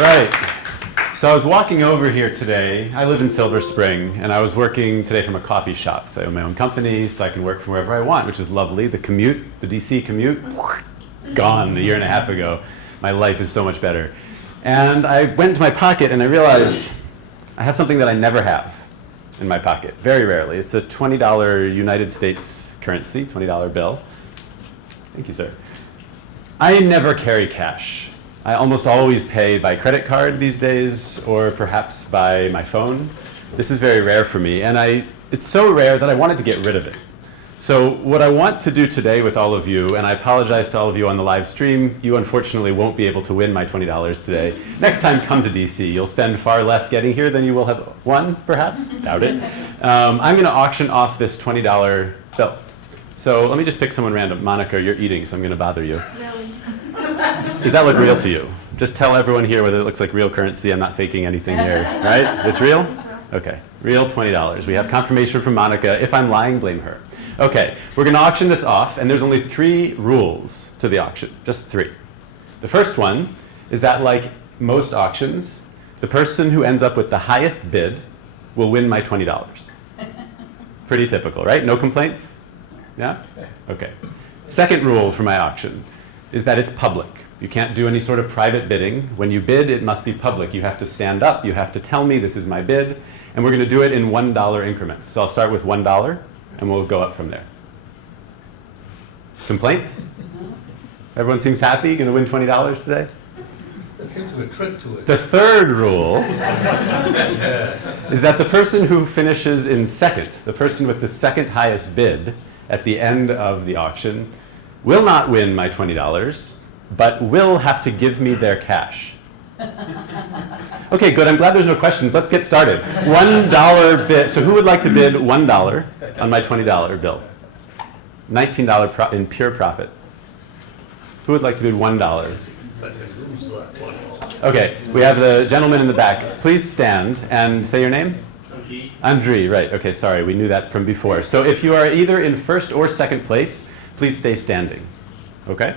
right. So I was walking over here today. I live in Silver Spring, and I was working today from a coffee shop. So I own my own company, so I can work from wherever I want, which is lovely. The commute, the DC commute, gone a year and a half ago. My life is so much better. And I went into my pocket, and I realized I have something that I never have in my pocket, very rarely. It's a $20 United States currency, $20 bill. Thank you, sir. I never carry cash. I almost always pay by credit card these days, or perhaps by my phone. This is very rare for me, and it's so rare that I wanted to get rid of it. So what I want to do today with all of you, and I apologize to all of you on the live stream, you unfortunately won't be able to win my $20 today. Next time, come to DC. You'll spend far less getting here than you will have won, perhaps. Doubt it. I'm going to auction off this $20 bill. So let me just pick someone random. Monica, you're eating, so I'm going to bother you. Really? Does that look real to you? Just tell everyone here whether it looks like real currency. I'm not faking anything here, right? It's real? Okay, real $20. We have confirmation from Monica. If I'm lying, blame her. Okay, we're going to auction this off, and there's only 3 rules to the auction, just 3. The first one is that, like most auctions, the person who ends up with the highest bid will win my $20. Pretty typical, right? No complaints? Yeah? Okay. Second rule for my auction is that it's public. You can't do any sort of private bidding. When you bid, it must be public. You have to stand up. You have to tell me this is my bid. And we're going to do it in $1 increments. So I'll start with $1, and we'll go up from there. Complaints? Everyone seems happy? Going to win $20 today? There seems to be a trick to it. The third rule is that the person who finishes in second, the person with the second highest bid at the end of the auction, will not win my $20, but will have to give me their cash. Okay, good. I'm glad there's no questions. Let's get started. $1 bid. So who would like to bid $1 on my $20 bill? $19 in pure profit. Who would like to bid $1? Okay, we have the gentleman in the back. Please stand and say your name. Andre, right. Okay, sorry. We knew that from before. So if you are either in first or second place, please stay standing. Okay?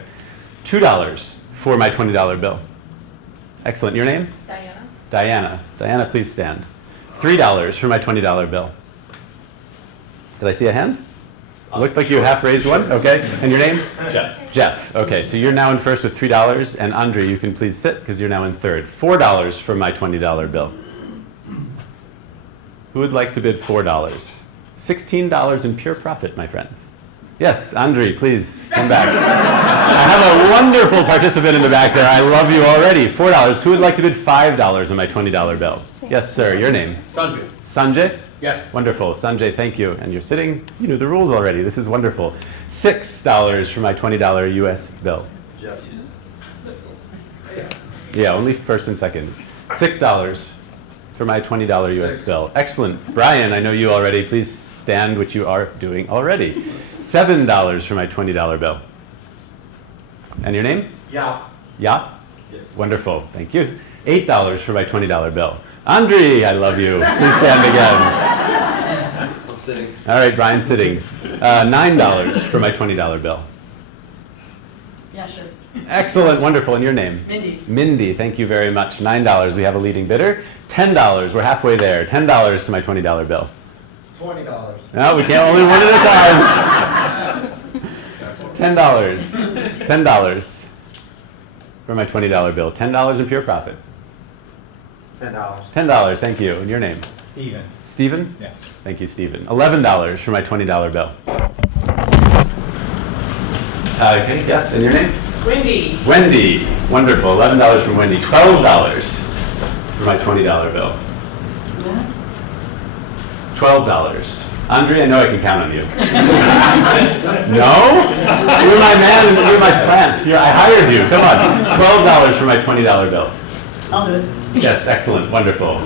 $2 for my $20 bill. Excellent. Your name? Diana. Diana. Diana, please stand. $3 for my $20 bill. Did I see a hand? Looked like you half raised one. Okay. And your name? Jeff. Jeff. Okay, so you're now in first with $3. And Andre, you can please sit because you're now in third. $4 for my $20 bill. Who would like to bid $4? $16 in pure profit, my friends. Yes, Andre, please come back. I have a wonderful participant in the back there. I love you already. $4. Who would like to bid $5 on my $20 bill? Yes, sir. Your name? Sanjay. Sanjay? Yes. Wonderful. Sanjay, thank you. And you're sitting. You knew the rules already. This is wonderful. $6 for my $20 US bill. Jeff, you said? Yeah, only first and second. $6 for my $20 US bill. Excellent. Brian, I know you already. Please stand, which you are doing already. $7 for my $20 bill. And your name? Yeah. Yeah? Yes. Wonderful. Thank you. $8 for my $20 bill. Andre, I love you. Please stand again. I'm sitting. All right, Brian's sitting. $9 for my $20 bill. Yeah, sure. Excellent. Wonderful. And your name? Mindy. Mindy, thank you very much. $9. We have a leading bidder. $10. We're halfway there. $10 to my $20 bill. $20. No, we can't only one at a time. $10. $10 for my $20 bill. $10 in pure profit. $10. $10. Thank you. And your name? Steven. Stephen? Yes. Thank you, Stephen. $11 for my $20 bill. Okay, yes, and your name? Wendy. Wendy. Wonderful. $11 from Wendy. $12 for my $20 bill. $12. Andre, I know I can count on you. No? You're my man and you're my plant. I hired you. Come on. $12 for my $20 bill. I'll do it. Yes, excellent. Wonderful.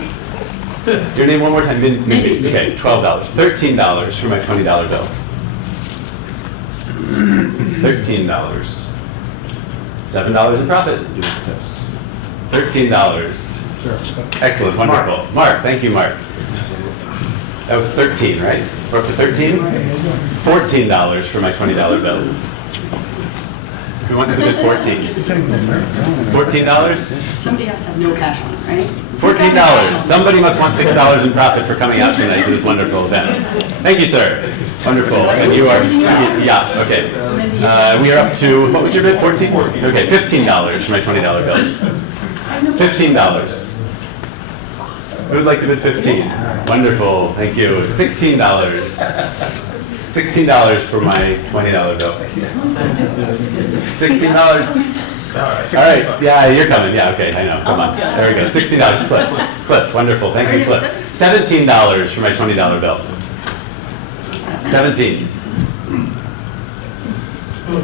Your name one more time. Mindy. Okay, $12. $13 for my $20 bill. $13. $7 in profit. $13. Sure. Excellent. Wonderful. Mark. Thank you, Mark. That was 13, right? We're up to 13? $14 for my $20 bill. Who wants to bid 14? $14? Somebody has to have no cash on it, right? $14. Somebody must want $6 in profit for coming out tonight to this wonderful event. Thank you, sir. Wonderful. And you are, yeah, okay. We are up to, what was your bid, 14? Okay, $15 for my $20 bill. $15. Who would like to bid 15? Wonderful, thank you. $16. $16 for my $20 bill. $16. All right, yeah, you're coming. Yeah, okay, I know. Come on. There we go. $16. Cliff, wonderful. Thank you, Cliff. $17 for my $20 bill. 17.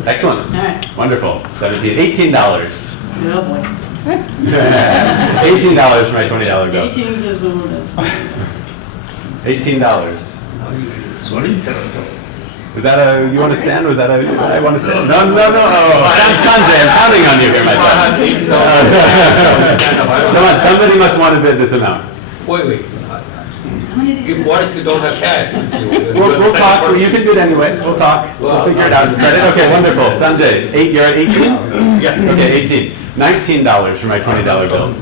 Excellent. All right. Wonderful. 17. $18. Oh, boy. $18 for my $20 bill. 18 is the lowest. $18. Sorry, Was that a, you want to stand? Was that a, I want to stand? No. Oh, I'm Sanjay. I'm counting on you here, my friend. Come on, somebody must want to bid this amount. Wait. How many of these? What if you don't have cash? We'll talk. Well, you can bid anyway. We'll talk. We'll figure it out. Okay, wonderful. Sanjay, you're at 18? Yes. Okay, 18. $19 for my $20 bill.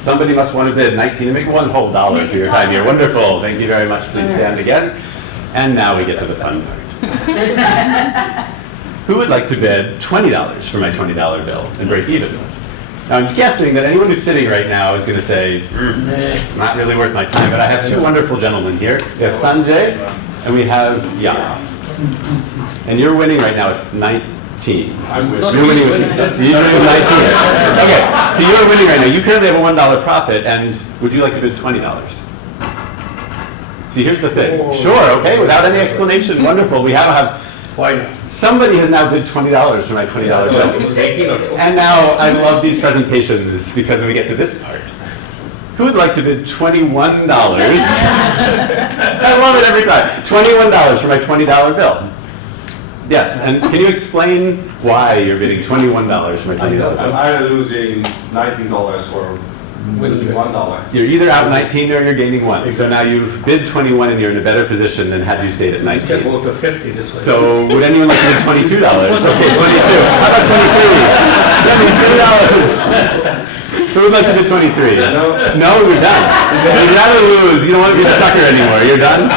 Somebody must want to bid 19 and make one whole dollar for your time here. Wonderful. Thank you very much. Please stand again. And now we get to the fun part. Who would like to bid $20 for my $20 bill and break even? Now I'm guessing that anyone who's sitting right now is going to say, not really worth my time, but I have two wonderful gentlemen here. We have Sanjay and we have Jan. And you're winning right now at 19. not You're winning with winning. 19. Okay, so you're winning right now. You currently have a $1 profit, and would you like to bid $20? See, here's the thing. Sure, okay, without any explanation. Wonderful. We have Why not? somebody has now bid $20 for my $20 bill. 18 or And now I love these presentations because we get to this part. Who would like to bid $21? I love it every time. $21 for my $20 bill. Yes, and can you explain why you're bidding $21 for my $20 bill? I'm either losing $19 or winning $1. You're either out 19 or you're gaining 1. So now you've bid 21 and you're in a better position than had you stayed at You can 19. go to 50 this way. So would anyone like to bid $22? Okay, 22. How about 23? $23. Who would like to bid 23? No, you're done. You'd rather lose. You don't want to be the sucker anymore. You're done?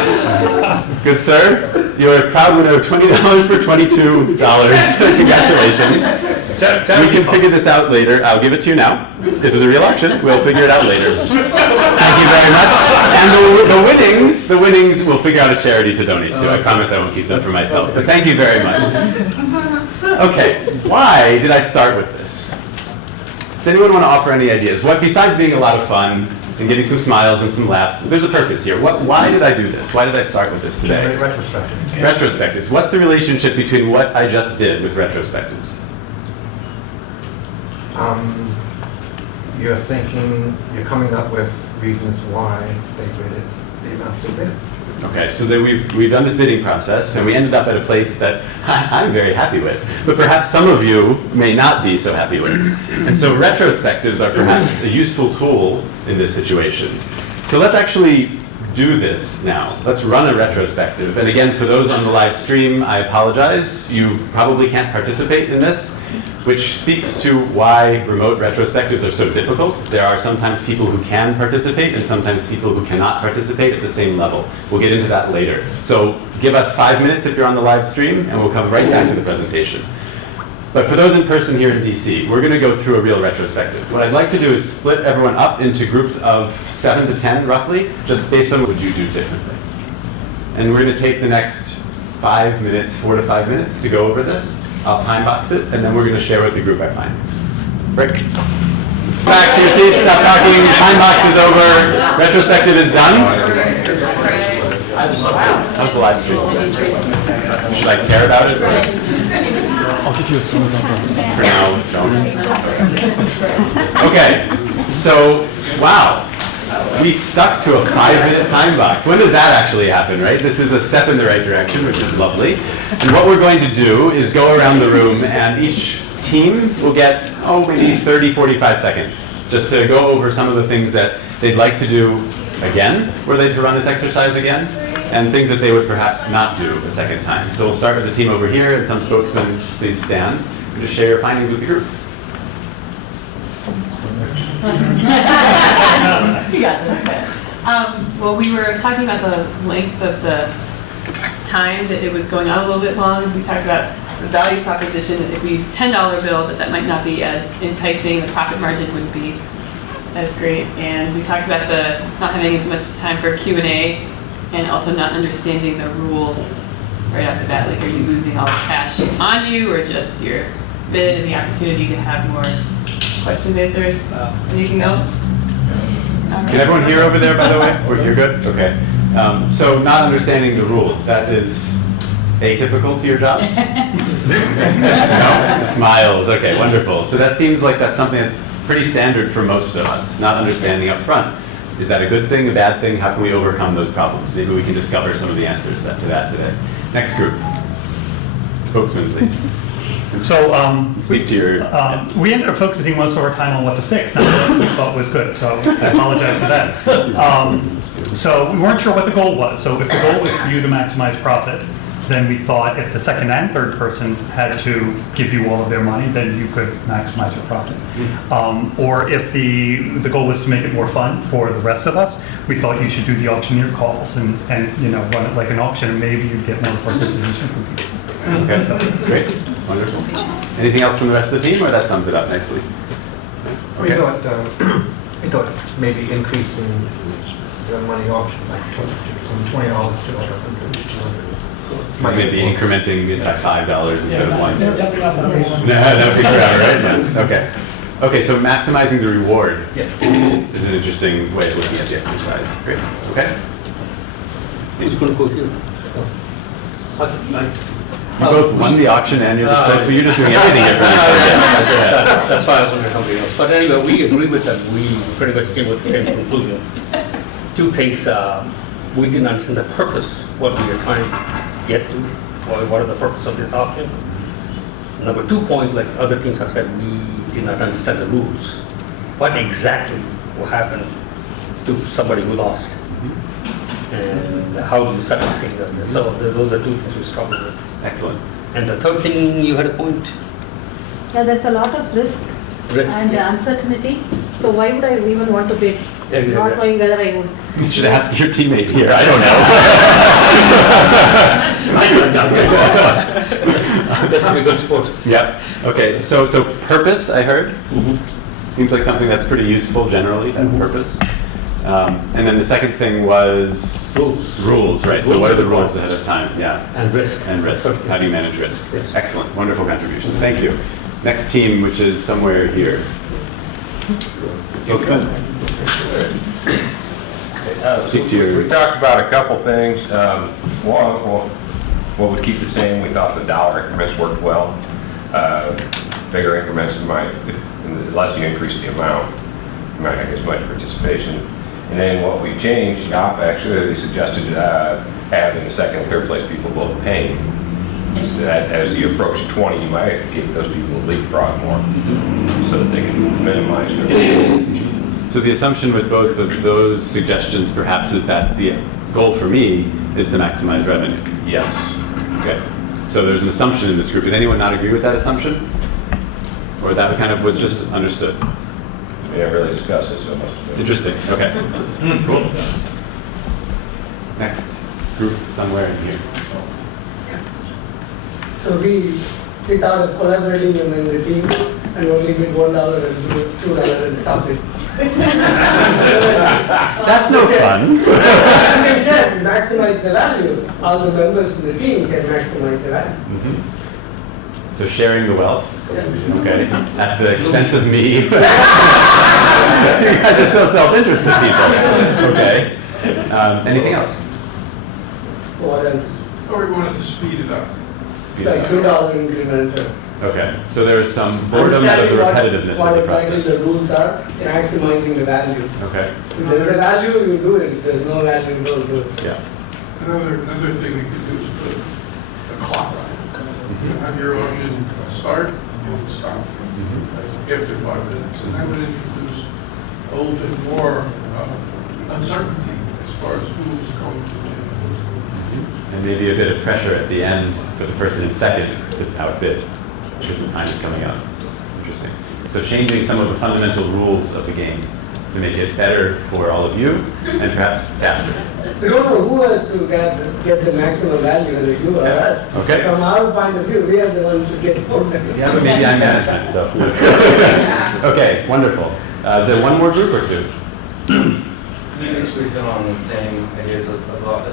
Good sir. You're a proud winner of $20 for $22. Congratulations. We can figure this out later. I'll give it to you now. This is a real auction. We'll figure it out later. Thank you very much. And the winnings, we'll figure out a charity to donate to. I promise I won't keep them for myself. But thank you very much. Okay, why did I start with this? Does anyone want to offer any ideas? What, besides being a lot of fun and getting some smiles and some laughs, there's a purpose here. Why did I do this? Why did I start with this today? Retrospective. Retrospectives. What's the relationship between what I just did with retrospectives? You're coming up with reasons why they bid it, the amount they bid. Okay, so then we've done this bidding process, and we ended up at a place that I'm very happy with, but perhaps some of you may not be so happy with. And so retrospectives are perhaps a useful tool in this situation. So let's actually do this now. Let's run a retrospective. And again, for those on the live stream, I apologize. You probably can't participate in this, which speaks to why remote retrospectives are so difficult. There are sometimes people who can participate and sometimes people who cannot participate at the same level. We'll get into that later. So give us 5 minutes if you're on the live stream, and we'll come right back to the presentation. But for those in person here in DC, we're going to go through a real retrospective. What I'd like to do is split everyone up into groups of 7 to 10, roughly, just based on what would you do differently. And we're going to take the next 5 minutes, 4 to 5 minutes to go over this. I'll time box it, and then we're going to share with the group our findings. Break. Back to your seats, stop talking, time box is over, retrospective is done. How's the live stream? Should I care about it? For now, don't. Okay, so, wow. We stuck to a 5-minute time box. When does that actually happen, right? This is a step in the right direction, which is lovely. And what we're going to do is go around the room, and each team will get, maybe 30, 45 seconds, just to go over some of the things that they'd like to do again. Were they to run this exercise again? and things that they would perhaps not do a second time. So we'll start with the team over here, and some spokesmen, please stand and just share your findings with the group. You got this. Well, we were talking about the length of the time that it was going on a little bit long. We talked about the value proposition, that if we use a $10 bill, that might not be as enticing, the profit margin wouldn't be as great. And we talked about the not having as much time for Q&A and also not understanding the rules right off the bat. Like, are you losing all the cash on you, or just your bid and the opportunity to have more questions answered? Anything else? Can everyone hear over there, by the way? Or you're good? Okay. So not understanding the rules, that is atypical to your jobs? No? Smiles, okay, wonderful. So that seems like that's something that's pretty standard for most of us, not understanding up front. Is that a good thing, a bad thing? How can we overcome those problems? Maybe we can discover some of the answers to that today. Next group. Spokesman, please. So Speak to your... we ended up focusing most of our time on what to fix, not what we thought was good. So I apologize for that. So we weren't sure what the goal was. So if the goal was for you to maximize profit, then we thought if the second and third person had to give you all of their money, then you could maximize your profit. Or if the goal was to make it more fun for the rest of us, we thought you should do the auctioneer calls and run it like an auction, and maybe you'd get more participation from people. Okay, great, wonderful. Anything else from the rest of the team, or that sums it up nicely? We thought maybe increasing the money auction, like from $20 to like $100. Maybe incrementing it by $5 instead of $1. No jumping off the wall. No, that would be forever, right? Yeah. Okay. Okay, so maximizing the reward is an interesting way of looking at the exercise. Great. Okay. Who's going to go here? You both won the auction and you're the spokesman. You're just doing everything here for me. That's why I was wondering something else. But anyway, we agree with that. We pretty much came with the same conclusion. Two things. We didn't understand the purpose, what we are trying to get to, or what are the purpose of this auction. Number 2 point, like other things have said, we did not understand the rules. What exactly will happen to somebody who lost? And how do you settle things? So those are 2 things we struggle with. Excellent. And the third thing, you had a point? Yeah, there's a lot of risk and uncertainty. So why would I even want to bid, not knowing whether I would? You should ask your teammate here. I don't know. That's a good sport. Yep. Okay. So purpose, I heard. Seems like something that's pretty useful generally. That purpose. And then the second thing was rules, right? So what are the rules ahead of time? Yeah. And risk. And risk. How do you manage risk? Yes. Excellent. Wonderful contribution. Thank you. Next team, which is somewhere here. Spokesman. Speak to your... We talked about a couple things. One, what would keep the same, we thought the dollar increments worked well. Bigger increments might, unless you increase the amount, you might not get as much participation. And then what we changed, actually suggested having the second and third place people both paying. So that as you approach 20, you might give those people a leapfrog more so that they can minimize their So the assumption with both of those suggestions perhaps is that the goal for me is to maximize revenue. Yes. Okay. So there's an assumption in this group. Did anyone not agree with that assumption? Or that kind of was just understood? We haven't really discussed it so much. Interesting. Okay. Cool. Next group somewhere in here. So we thought of collaborating among the team and only make $1 and $2 and stop it. That's no fun. It said maximize the value. All the members of the team can maximize the value. So sharing the wealth, okay, at the expense of me. You guys are so self-interested people. Okay. Anything else? So what else? Or we wanted to speed it up. Like $2 increments. Okay, so there's some boredom out of the repetitiveness of the process. What the rules are, maximizing the value. Okay. If there's a value, you do it. If there's no value, you don't do it. Yeah. Another thing we could do is put a clock on it. Have your auction start and stop after 5 minutes. And that would introduce a little bit more uncertainty as far as who's going to win. and maybe a bit of pressure at the end for the person in second to outbid because the time is coming up. Interesting. So changing some of the fundamental rules of the game to make it better for all of you and perhaps faster. We don't know who has to get the maximum value, whether you or us. Okay. From our point of view, we are the ones who get more. Yeah, but maybe I'm management, so. Okay, wonderful. Is there one more group or two? We basically built on the same ideas as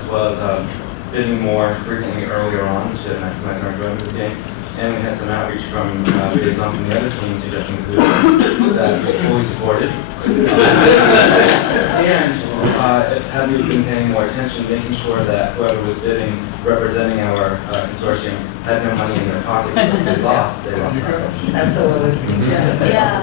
well as bidding more frequently earlier on to maximize our enjoyment of the game. And we had some outreach from liaison from the other teams who just included that we fully supported. And had we been paying more attention, making sure that whoever was bidding, representing our consortium, had no money in their pockets. So if they lost nothing. That's a little bit, yeah.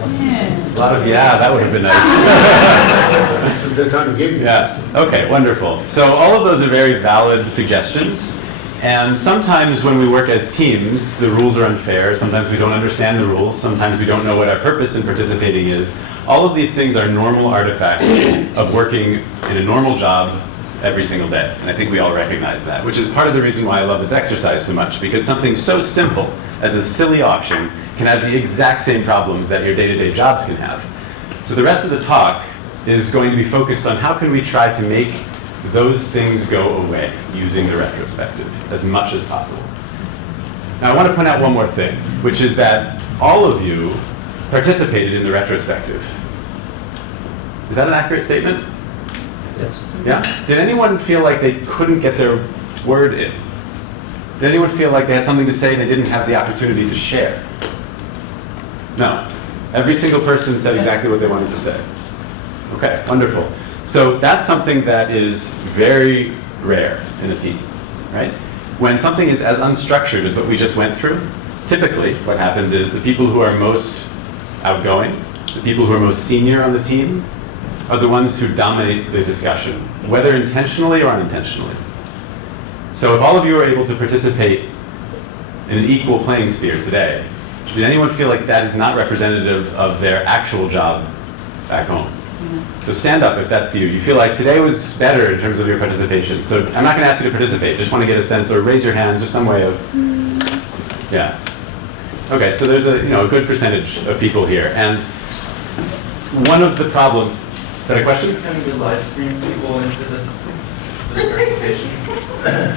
A lot of, yeah, that would have been nice. They're trying to give you. Yeah, okay, wonderful. So all of those are very valid suggestions. And sometimes when we work as teams, the rules are unfair. Sometimes we don't understand the rules. Sometimes we don't know what our purpose in participating is. All of these things are normal artifacts of working in a normal job every single day. And I think we all recognize that, which is part of the reason why I love this exercise so much, because something so simple as a silly auction can have the exact same problems that your day-to-day jobs can have. So the rest of the talk is going to be focused on how can we try to make those things go away using the retrospective as much as possible. Now I want to point out one more thing, which is that all of you participated in the retrospective. Is that an accurate statement? Yes. Yeah? Did anyone feel like they couldn't get their word in? Did anyone feel like they had something to say and they didn't have the opportunity to share? No. Every single person said exactly what they wanted to say. Okay, wonderful. So that's something that is very rare in a team, right? When something is as unstructured as what we just went through, typically what happens is the people who are most outgoing, the people who are most senior on the team, are the ones who dominate the discussion, whether intentionally or unintentionally. So if all of you are able to participate in an equal playing sphere today, did anyone feel like that is not representative of their actual job back home? So stand up if that's you. You feel like today was better in terms of your participation. So I'm not going to ask you to participate. Just want to get a sense, or raise your hands, or some way of, yeah. Okay, so there's a a good percentage of people here, and one of the problems. Is that a question? Can we live stream people into this for the participation?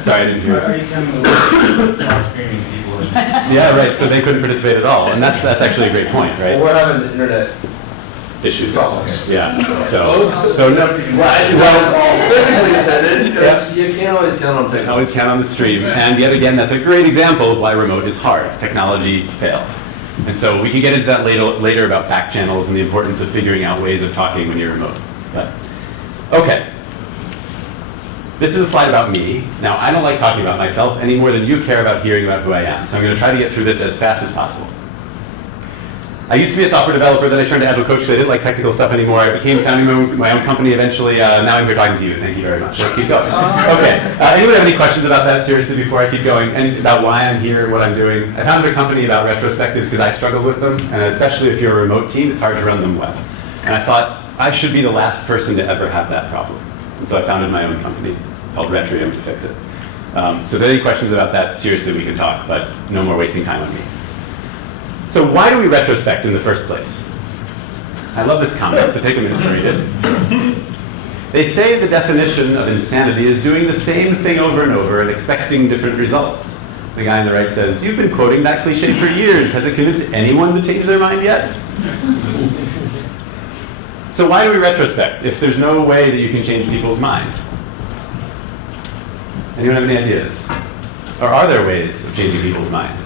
Sorry, I didn't hear. Are you coming live streaming people into Yeah, right. So they couldn't participate at all, and that's actually a great point, right? We're having the internet Issues. problems. Yeah. So no. Well, all physically attended, because you can't always count on technology. Always count on the stream. And yet again, that's a great example of why remote is hard. Technology fails. And so we can get into that later about back channels and the importance of figuring out ways of talking when you're remote. But, okay. This is a slide about me. Now, I don't like talking about myself any more than you care about hearing about who I am. So I'm going to try to get through this as fast as possible. I used to be a software developer, then I turned to Agile coach because I didn't like technical stuff anymore. I became founding my own company eventually. Now I'm here talking to you. Thank you very much. Let's keep going. Okay. Anyone have any questions about that, seriously, before I keep going? And about why I'm here, what I'm doing? I founded a company about retrospectives because I struggle with them. And especially if you're a remote team, it's hard to run them well. And I thought I should be the last person to ever have that problem. And so I founded my own company called Retrium to fix it. So if there are any questions about that, seriously, we can talk. But no more wasting time on me. So why do we retrospect in the first place? I love this comment, so take a minute to read it. They say the definition of insanity is doing the same thing over and over and expecting different results. The guy on the right says, you've been quoting that cliche for years. Has it convinced anyone to change their mind yet? So why do we retrospect if there's no way that you can change people's mind? Anyone have any ideas? Or are there ways of changing people's mind?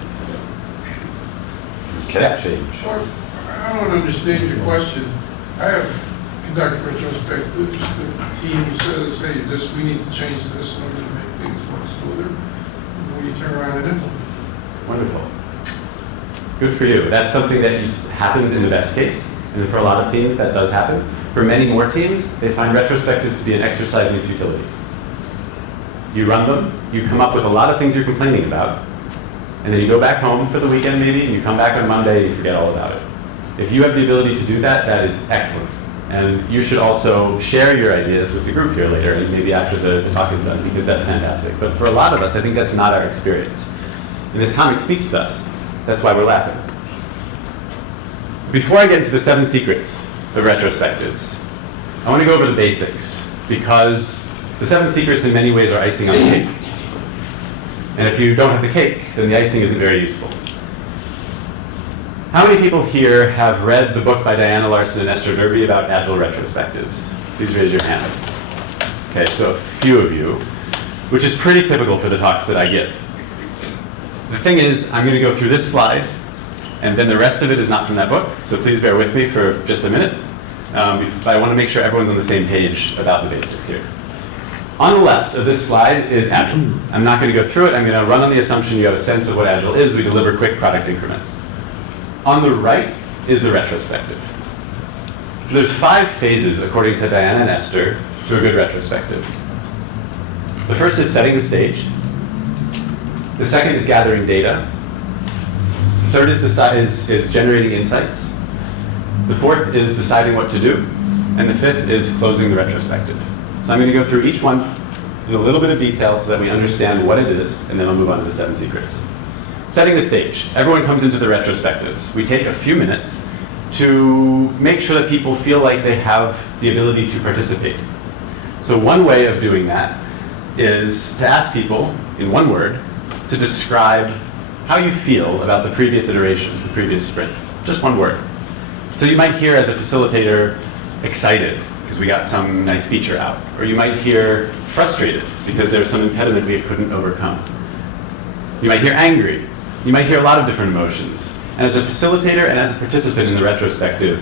Change. Sure. I don't understand your question. I have conducted retrospectives. The team says, hey, we need to change this in order to make things more smoother. We turn around and implement. Wonderful. Good for you. That's something that happens in the best case. And for a lot of teams, that does happen. For many more teams, they find retrospectives to be an exercise in futility. You run them, you come up with a lot of things you're complaining about, and then you go back home for the weekend maybe, and you come back on Monday and you forget all about it. If you have the ability to do that, that is excellent. And you should also share your ideas with the group here later, and maybe after the talk is done, because that's fantastic. But for a lot of us, I think that's not our experience. And this comic speaks to us. That's why we're laughing. Before I get into the 7 secrets of retrospectives, I want to go over the basics, because the 7 secrets in many ways are icing on the cake. And if you don't have the cake, then the icing isn't very useful. How many people here have read the book by Diana Larson and Esther Derby about Agile retrospectives? Please raise your hand. Okay, so a few of you, which is pretty typical for the talks that I give. The thing is, I'm going to go through this slide, and then the rest of it is not from that book, so please bear with me for just a minute. But I want to make sure everyone's on the same page about the basics here. On the left of this slide is Agile. I'm not going to go through it. I'm going to run on the assumption you have a sense of what Agile is. We deliver quick product increments. On the right is the retrospective. So there's 5 phases, according to Diana and Esther, to a good retrospective. The first is setting the stage. The second is gathering data. The third is generating insights. The fourth is deciding what to do. And the fifth is closing the retrospective. So I'm going to go through each one in a little bit of detail so that we understand what it is, and then I'll move on to the 7 secrets. Setting the stage. Everyone comes into the retrospectives. We take a few minutes to make sure that people feel like they have the ability to participate. So one way of doing that is to ask people, in one word, to describe how you feel about the previous iteration, the previous sprint. Just one word. So you might hear as a facilitator, excited, because we got some nice feature out. Or you might hear frustrated, because there's some impediment we couldn't overcome. You might hear angry. You might hear a lot of different emotions. And as a facilitator and as a participant in the retrospective,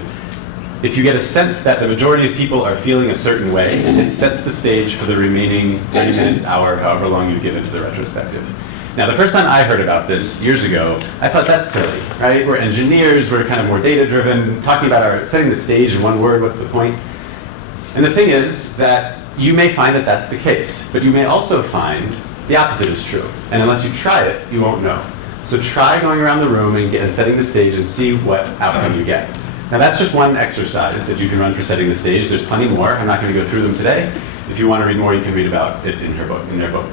if you get a sense that the majority of people are feeling a certain way, it sets the stage for the remaining 30 minutes, hour, however long you give into the retrospective. Now, the first time I heard about this years ago, I thought that's silly, right? We're engineers, we're kind of more data-driven, talking about setting the stage in one word, what's the point? And the thing is that you may find that that's the case, but you may also find the opposite is true. And unless you try it, you won't know. So try going around the room and setting the stage and see what outcome you get. Now that's just one exercise that you can run for setting the stage. There's plenty more. I'm not going to go through them today. If you want to read more, you can read about it in their book.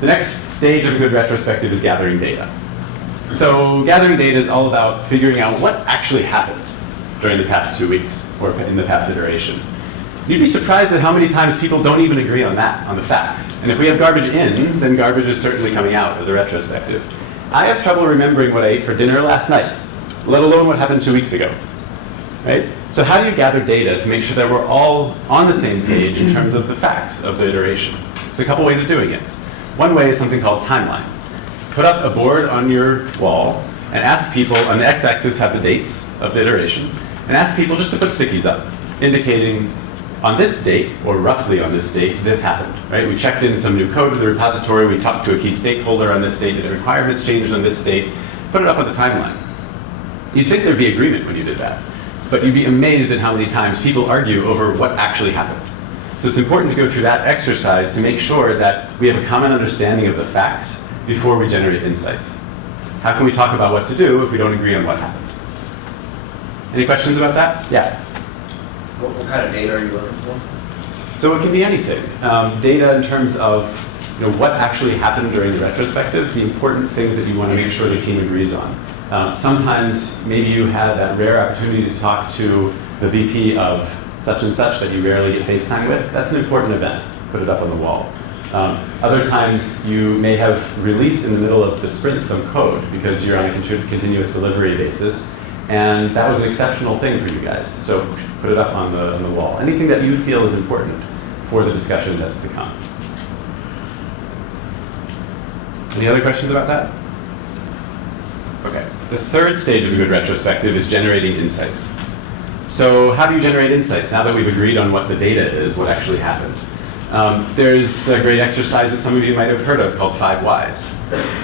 The next stage of a good retrospective is gathering data. So gathering data is all about figuring out what actually happened during the past 2 weeks or in the past iteration. You'd be surprised at how many times people don't even agree on that, on the facts. And if we have garbage in, then garbage is certainly coming out of the retrospective. I have trouble remembering what I ate for dinner last night, let alone what happened 2 weeks ago, right? So how do you gather data to make sure that we're all on the same page in terms of the facts of the iteration? There's a couple ways of doing it. One way is something called timeline. Put up a board on your wall and ask people, on the x-axis have the dates of the iteration, and ask people just to put stickies up, indicating on this date, or roughly on this date, this happened, right? We checked in some new code to the repository, we talked to a key stakeholder on this date, the requirements changed on this date, put it up on the timeline. You'd think there'd be agreement when you did that, but you'd be amazed at how many times people argue over what actually happened. So it's important to go through that exercise to make sure that we have a common understanding of the facts before we generate insights. How can we talk about what to do if we don't agree on what happened? Any questions about that? Yeah. What kind of data are you looking for? So it can be anything. Data in terms of what actually happened during the retrospective, the important things that you want to make sure the team agrees on. Sometimes maybe you had that rare opportunity to talk to the VP of such and such that you rarely get FaceTime with. That's an important event. Put it up on the wall. Other times you may have released in the middle of the sprint some code because you're on a continuous delivery basis. And that was an exceptional thing for you guys. So put it up on the wall. Anything that you feel is important for the discussion that's to come. Any other questions about that? Okay. The third stage of a good retrospective is generating insights. So how do you generate insights now that we've agreed on what the data is, what actually happened? There's a great exercise that some of you might have heard of called 5 Whys.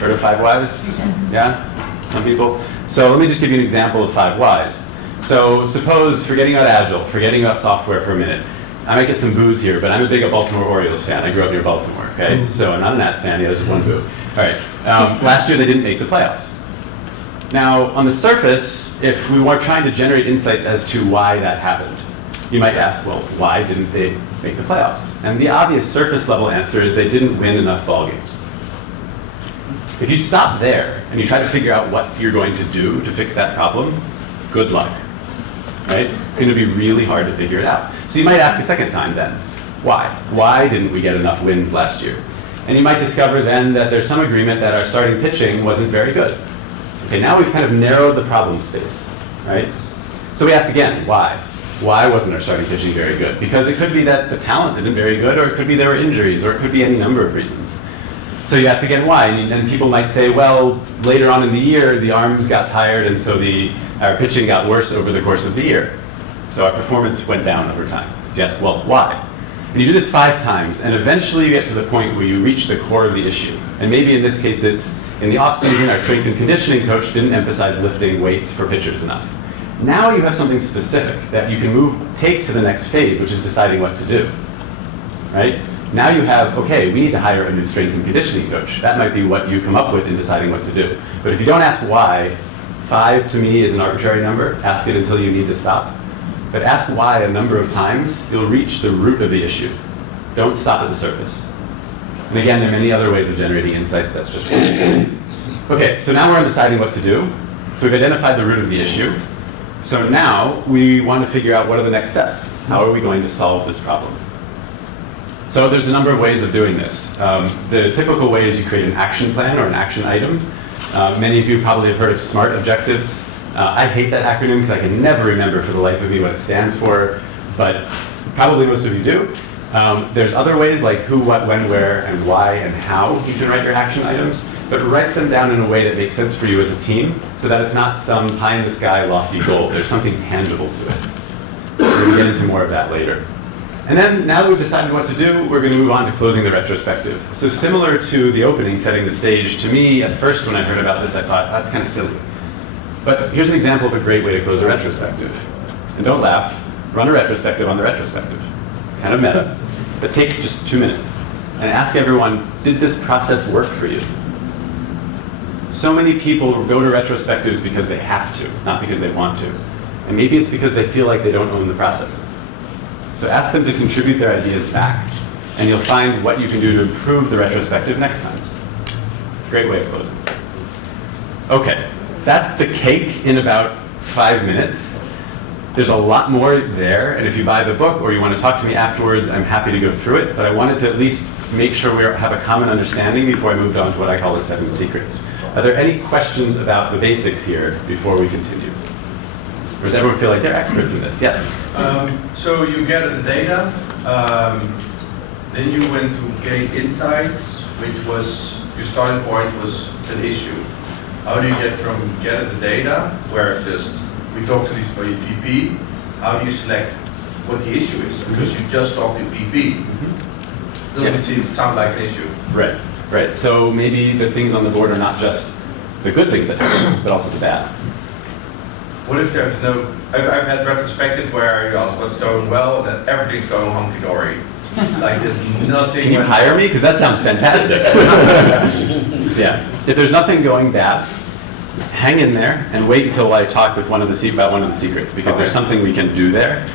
Heard of 5 Whys? Yeah? Some people? So let me just give you an example of 5 Whys. So suppose, forgetting about Agile, forgetting about software for a minute, I might get some boos here, but I'm a big Baltimore Orioles fan. I grew up near Baltimore, okay? So I'm not a Nats fan, yeah, there's just one boo. All right, last year they didn't make the playoffs. Now, on the surface, if we were trying to generate insights as to why that happened, You might ask, well, why didn't they make the playoffs? And the obvious surface level answer is they didn't win enough ball games. If you stop there and you try to figure out what you're going to do to fix that problem, good luck, right? It's going to be really hard to figure it out. So you might ask a second time then, why? Why didn't we get enough wins last year? And you might discover then that there's some agreement that our starting pitching wasn't very good. Okay, now we've kind of narrowed the problem space, right? So we ask again, why? Why wasn't our starting pitching very good? Because it could be that the talent isn't very good, or it could be there were injuries, or it could be any number of reasons. So you ask again why, and then people might say, well, later on in the year, the arms got tired, and so our pitching got worse over the course of the year. So our performance went down over time. So you ask, well, why? And you do this 5 times, and eventually you get to the point where you reach the core of the issue. And maybe in this case, it's in the off-season, our strength and conditioning coach didn't emphasize lifting weights for pitchers enough. Now you have something specific that you can take to the next phase, which is deciding what to do, right? Now you have, okay, we need to hire a new strength and conditioning coach. That might be what you come up with in deciding what to do. But if you don't ask why, 5 to me is an arbitrary number. Ask it until you need to stop. But ask why a number of times, you'll reach the root of the issue. Don't stop at the surface. And again, there are many other ways of generating insights. That's just one. Okay, so now we're on deciding what to do. So we've identified the root of the issue. So now we want to figure out what are the next steps. How are we going to solve this problem? So there's a number of ways of doing this. The typical way is you create an action plan or an action item. Many of you probably have heard of SMART objectives. I hate that acronym because I can never remember for the life of me what it stands for, but probably most of you do. There's other ways like who, what, when, where, and why, and how you can write your action items, but write them down in a way that makes sense for you as a team so that it's not some pie-in-the-sky lofty goal. There's something tangible to it. We'll get into more of that later. And then, now that we've decided what to do, we're going to move on to closing the retrospective. So similar to the opening, setting the stage, to me, at first when I heard about this, I thought, that's kind of silly. But here's an example of a great way to close a retrospective. And don't laugh, run a retrospective on the retrospective. Kind of meta, but take just 2 minutes and ask everyone, did this process work for you? So many people go to retrospectives because they have to, not because they want to. And maybe it's because they feel like they don't own the process. So ask them to contribute their ideas back, and you'll find what you can do to improve the retrospective next time. Great way of closing. Okay, that's the cake in about 5 minutes. There's a lot more there, and if you buy the book or you want to talk to me afterwards, I'm happy to go through it, but I wanted to at least make sure we have a common understanding before I moved on to what I call the 7 secrets. Are there any questions about the basics here before we continue? Or does everyone feel like they're experts in this? Yes? So you gathered the data, then you went to gain insights, which was, your starting point was an issue. How do you get from gather the data, where it's just, we talk to these VP, how do you select what the issue is? Because you just talked to VP. Doesn't sound like an issue. Right, right. So maybe the things on the board are not just the good things that happen, but also the bad. What if there's no, I've had retrospective where you ask what's going well, and then everything's going hunky-dory. Like there's nothing. Can you hire me? Because that sounds fantastic. Yeah. If there's nothing going bad, hang in there and wait until I talk with about one of the secrets, because there's something we can do there.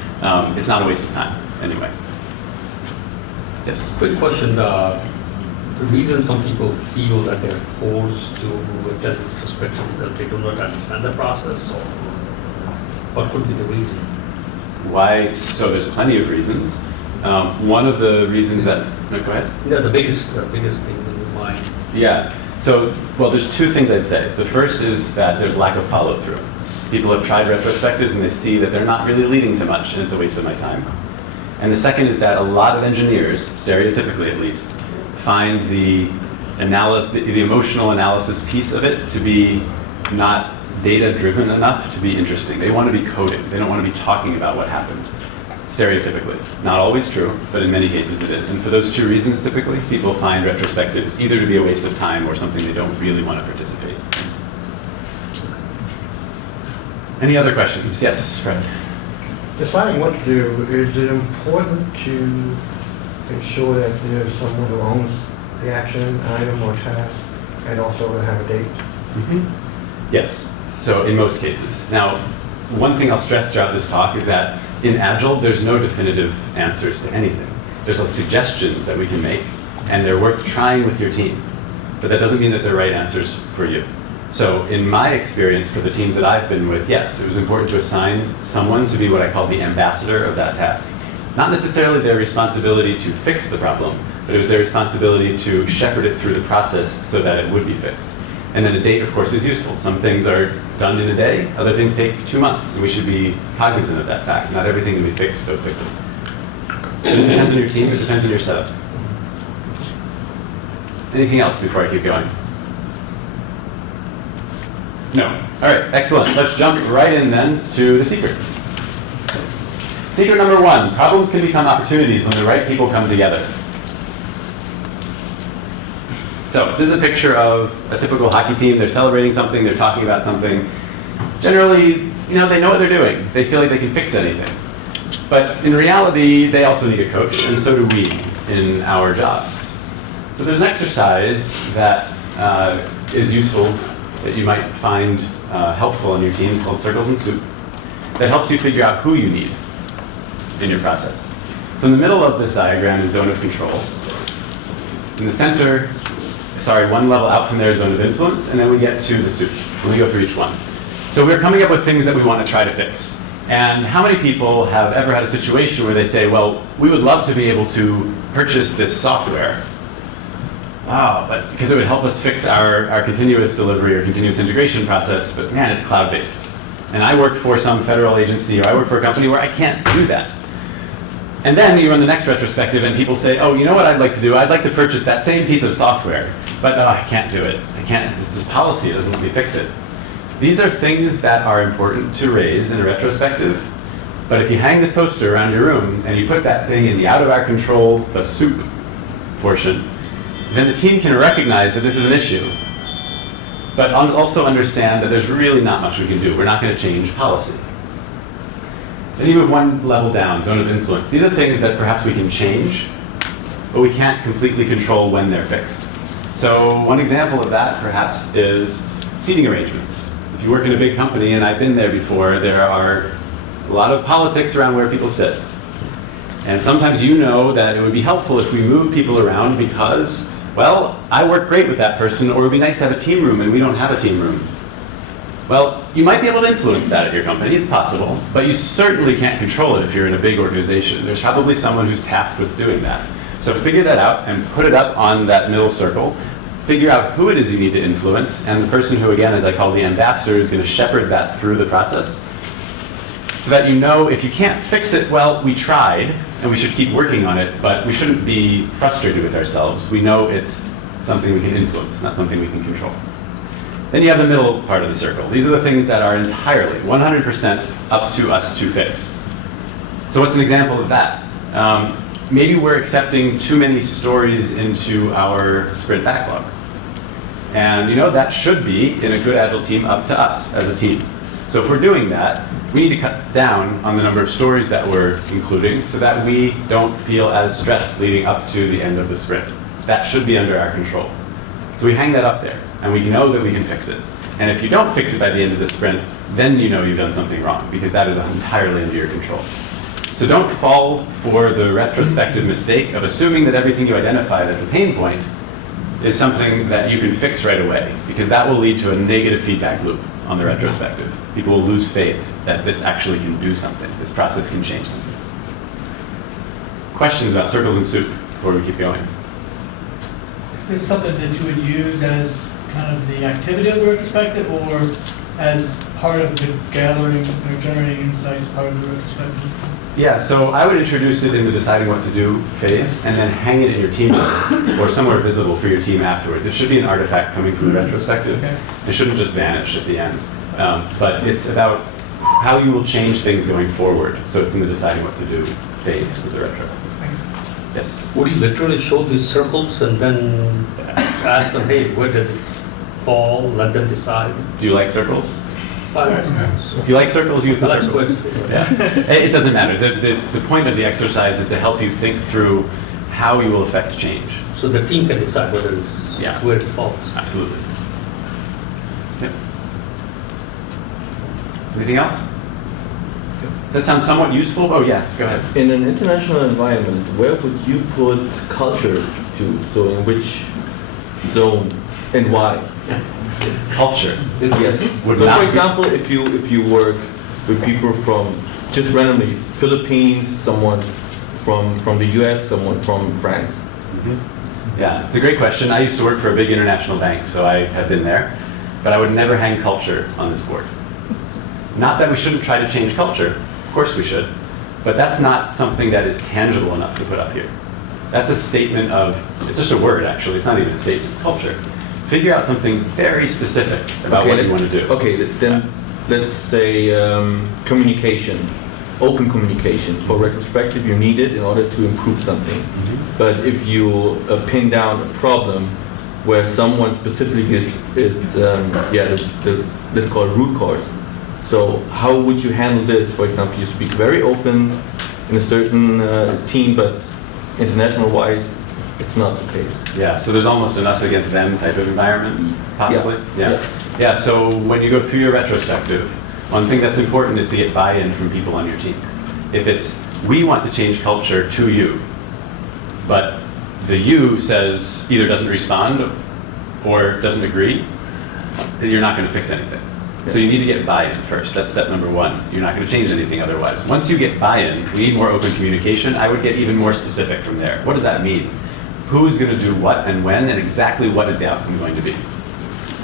It's not a waste of time, anyway. Yes? Quick question. The reason some people feel that they're forced to attend retrospection because they do not understand the process, or what could be the reason? Why? So there's plenty of reasons. One of the reasons that, no, go ahead. Yeah, the biggest thing in your mind. Yeah. So, well, there's 2 things I'd say. The first is that there's lack of follow-through. People have tried retrospectives and they see that they're not really leading to much, and it's a waste of my time. And the second is that a lot of engineers, stereotypically at least, find the emotional analysis piece of it to be not data-driven enough to be interesting. They want to be coding. They don't want to be talking about what happened. Stereotypically. Not always true, but in many cases it is. And for those 2 reasons, typically, people find retrospectives either to be a waste of time or something they don't really want to participate. Any other questions? Yes, Fred. Deciding what to do, is it important to ensure that there's someone who owns the action item or task, and also to have a date? Yes. So in most cases. Now, one thing I'll stress throughout this talk is that in Agile, there's no definitive answers to anything. There's suggestions that we can make, and they're worth trying with your team. But that doesn't mean that they're right answers for you. So in my experience for the teams that I've been with, yes, it was important to assign someone to be what I call the ambassador of that task. Not necessarily their responsibility to fix the problem, but it was their responsibility to shepherd it through the process so that it would be fixed. And then a date, of course, is useful. Some things are done in a day, other things take 2 months, and we should be cognizant of that fact. Not everything can be fixed so quickly. It depends on your team, it depends on your setup. Anything else before I keep going? No. All right, excellent. Let's jump right in then to the secrets. Secret number 1, problems can become opportunities when the right people come together. So this is a picture of a typical hockey team. They're celebrating something, they're talking about something. Generally, they know what they're doing. They feel like they can fix anything. But in reality, they also need a coach, and so do we in our jobs. So there's an exercise that is useful, that you might find helpful in your teams, called Circles and Soup, that helps you figure out who you need in your process. So in the middle of this diagram is zone of control. In the center, one level out from there is zone of influence, and then we get to the soup. Let me go through each one. So we're coming up with things that we want to try to fix. And how many people have ever had a situation where they say, well, we would love to be able to purchase this software. Wow, but because it would help us fix our continuous delivery or continuous integration process, but man, it's cloud-based. And I work for some federal agency, or I work for a company where I can't do that. And then you run the next retrospective and people say, oh, you know what I'd like to do? I'd like to purchase that same piece of software, but I can't do it. I can't, this policy doesn't let me fix it. These are things that are important to raise in a retrospective, but if you hang this poster around your room and you put that thing in the out of our control, the soup portion, then the team can recognize that this is an issue, but also understand that there's really not much we can do. We're not going to change policy. Then you move one level down, zone of influence. These are things that perhaps we can change, but we can't completely control when they're fixed. So one example of that, perhaps, is seating arrangements. If you work in a big company, and I've been there before, there are a lot of politics around where people sit. And sometimes you know that it would be helpful if we move people around because, well, I work great with that person, or it would be nice to have a team room, and we don't have a team room. Well, you might be able to influence that at your company, it's possible, but you certainly can't control it if you're in a big organization. There's probably someone who's tasked with doing that. So figure that out and put it up on that middle circle. Figure out who it is you need to influence, and the person who, again, as I call the ambassador, is going to shepherd that through the process. So that you know if you can't fix it, well, we tried, and we should keep working on it, but we shouldn't be frustrated with ourselves. We know it's something we can influence, not something we can control. Then you have the middle part of the circle. These are the things that are entirely, 100% up to us to fix. So what's an example of that? Maybe we're accepting too many stories into our sprint backlog. And that should be, in a good Agile team, up to us as a team. So if we're doing that, we need to cut down on the number of stories that we're including so that we don't feel as stressed leading up to the end of the sprint. That should be under our control. So we hang that up there, and we know that we can fix it. And if you don't fix it by the end of the sprint, then you know you've done something wrong, because that is entirely under your control. So don't fall for the retrospective mistake of assuming that everything you identify that's a pain point is something that you can fix right away, because that will lead to a negative feedback loop on the retrospective. People will lose faith that this actually can do something, this process can change something. Questions about circles and soup before we keep going? Is this something that you would use as kind of the activity of the retrospective, or as part of the gathering or generating insights part of the retrospective? Yeah, so I would introduce it in the deciding what to do phase, and then hang it in your team book, or somewhere visible for your team afterwards. It should be an artifact coming from the retrospective. Okay. It shouldn't just vanish at the end. But it's about how you will change things going forward. So it's in the deciding what to do phase of the retro. Yes? Would you literally show these circles and then ask them, hey, where does it fall? Let them decide. Do you like circles? Yes. If you like circles, use the I like circles. squares. Yeah. It doesn't matter. The point of the exercise is to help you think through how you will affect change. So the team can decide whether it's where it falls. Absolutely. Yep. Anything else? Does that sound somewhat useful? Oh yeah, go ahead. In an international environment, where would you put culture to? So in which zone and why? Culture. Yes. Would So not for be- example, if you work with people from, just randomly, Philippines, someone from the US, someone from France. Yeah, it's a great question. I used to work for a big international bank, so I have been there. But I would never hang culture on this board. Not that we shouldn't try to change culture. Of course we should. But that's not something that is tangible enough to put up here. That's a statement of, it's just a word actually, it's not even a statement, culture. Figure out something very specific about what you want to do. Okay, then let's say communication, open communication. For retrospective, you need it in order to improve something. But if you pin down a problem where someone specifically let's call it root cause. So how would you handle this? For example, you speak very open in a certain team, but international-wise, it's not the case. Yeah, so there's almost an us against them type of environment, possibly? Yeah, so when you go through your retrospective, one thing that's important is to get buy-in from people on your team. If it's, we want to change culture to you, but the you says either doesn't respond or doesn't agree, you're not going to fix anything. So you need to get buy-in first. That's step number one. You're not going to change anything otherwise. Once you get buy-in, we need more open communication. I would get even more specific from there. What does that mean? Who's going to do what and when, and exactly what is the outcome going to be?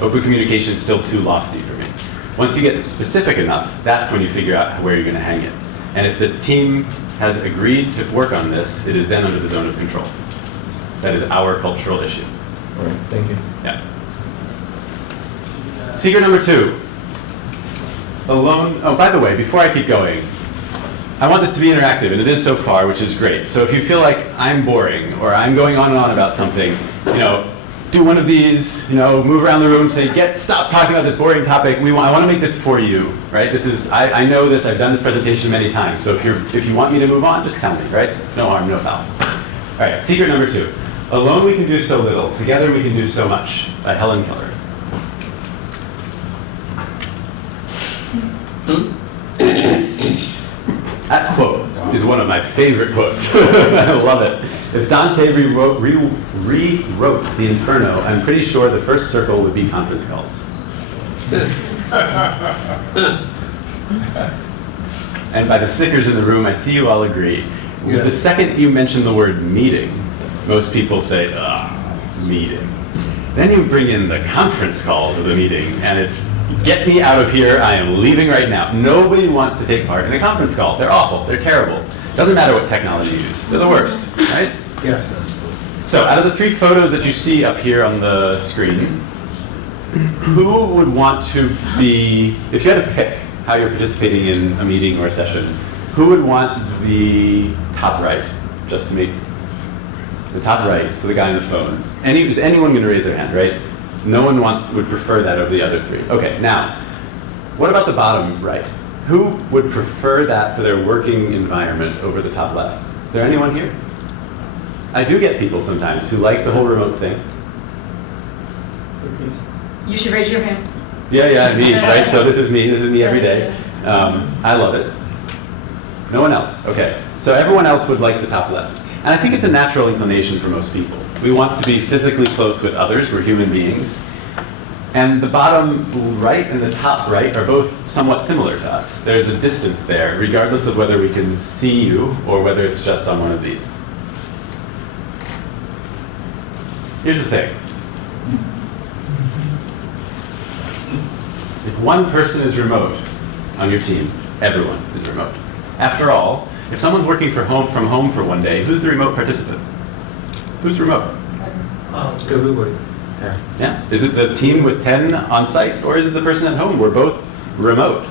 Open communication is still too lofty for me. Once you get specific enough, that's when you figure out where you're going to hang it. And if the team has agreed to work on this, it is then under the zone of control. That is our cultural issue. All right, thank you. Yeah. Secret number 2. Alone. Oh, by the way, before I keep going, I want this to be interactive, and it is so far, which is great. So if you feel like I'm boring or I'm going on and on about something, do one of these, move around the room, say, stop talking about this boring topic. I want to make this for you, right? This is, I know this, I've done this presentation many times. So if you want me to move on, just tell me, right? No harm, no foul. All right, secret number 2. Alone we can do so little, together we can do so much, by Helen Keller. That quote is one of my favorite quotes. I love it. If Dante rewrote the Inferno, I'm pretty sure the first circle would be conference calls. And by the stickers in the room, I see you all agree. Yeah. The second you mention the word meeting, most people say, meeting. Then you bring in the conference call to the meeting, and it's, get me out of here, I am leaving right now. Nobody wants to take part in a conference call. They're awful, they're terrible. Doesn't matter what technology you use, they're the worst, right? Yes. So out of the 3 photos that you see up here on the screen, who would want to be, if you had to pick how you're participating in a meeting or a session, who would want the top right, just to make the top right, so the guy on the phone. Is anyone going to raise their hand, right? No one would prefer that over the other 3. Okay, now, what about the bottom right? Who would prefer that for their working environment over the top left? Is there anyone here? I do get people sometimes who like the whole remote thing. You should raise your hand. Yeah, me, right? So this is me every day. I love it. No one else, okay. So everyone else would like the top left. And I think it's a natural inclination for most people. We want to be physically close with others, we're human beings. And the bottom right and the top right are both somewhat similar to us. There's a distance there, regardless of whether we can see you or whether it's just on one of these. Here's the thing. If one person is remote on your team, everyone is remote. After all, if someone's working from home for one day, who's the remote participant? Who's remote? Everybody. Yeah. Is it the team with 10 on site, or is it the person at home? We're both remote.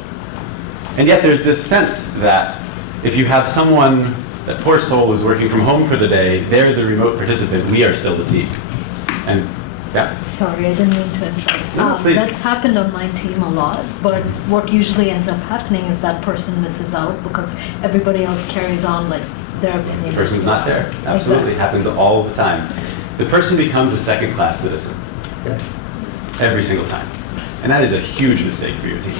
And yet there's this sense that if you have someone, that poor soul who's working from home for the day, they're the remote participant, we are still the team. And yeah. Sorry, I didn't mean to interrupt. No, please. That's happened on my team a lot, but what usually ends up happening is that person misses out because everybody else carries on like their opinion. The person's not there. Absolutely. Exactly. Happens all the time. The person becomes a second-class citizen. Yes. Every single time. And that is a huge mistake for your team.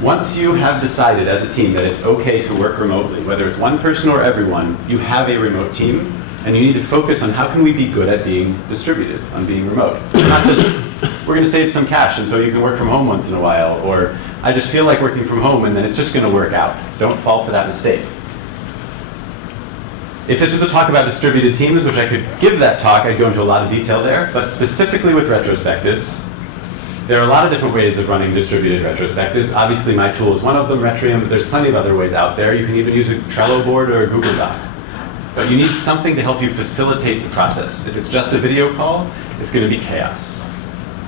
Once you have decided as a team that it's okay to work remotely, whether it's one person or everyone, you have a remote team, and you need to focus on how can we be good at being distributed, on being remote. It's not just, we're going to save some cash and so you can work from home once in a while, or I just feel like working from home and then it's just going to work out. Don't fall for that mistake. If this was a talk about distributed teams, which I could give that talk, I'd go into a lot of detail there, but specifically with retrospectives, there are a lot of different ways of running distributed retrospectives. Obviously my tool is one of them, Retrium, but there's plenty of other ways out there. You can even use a Trello board or a Google Doc. But you need something to help you facilitate the process. If it's just a video call, it's going to be chaos.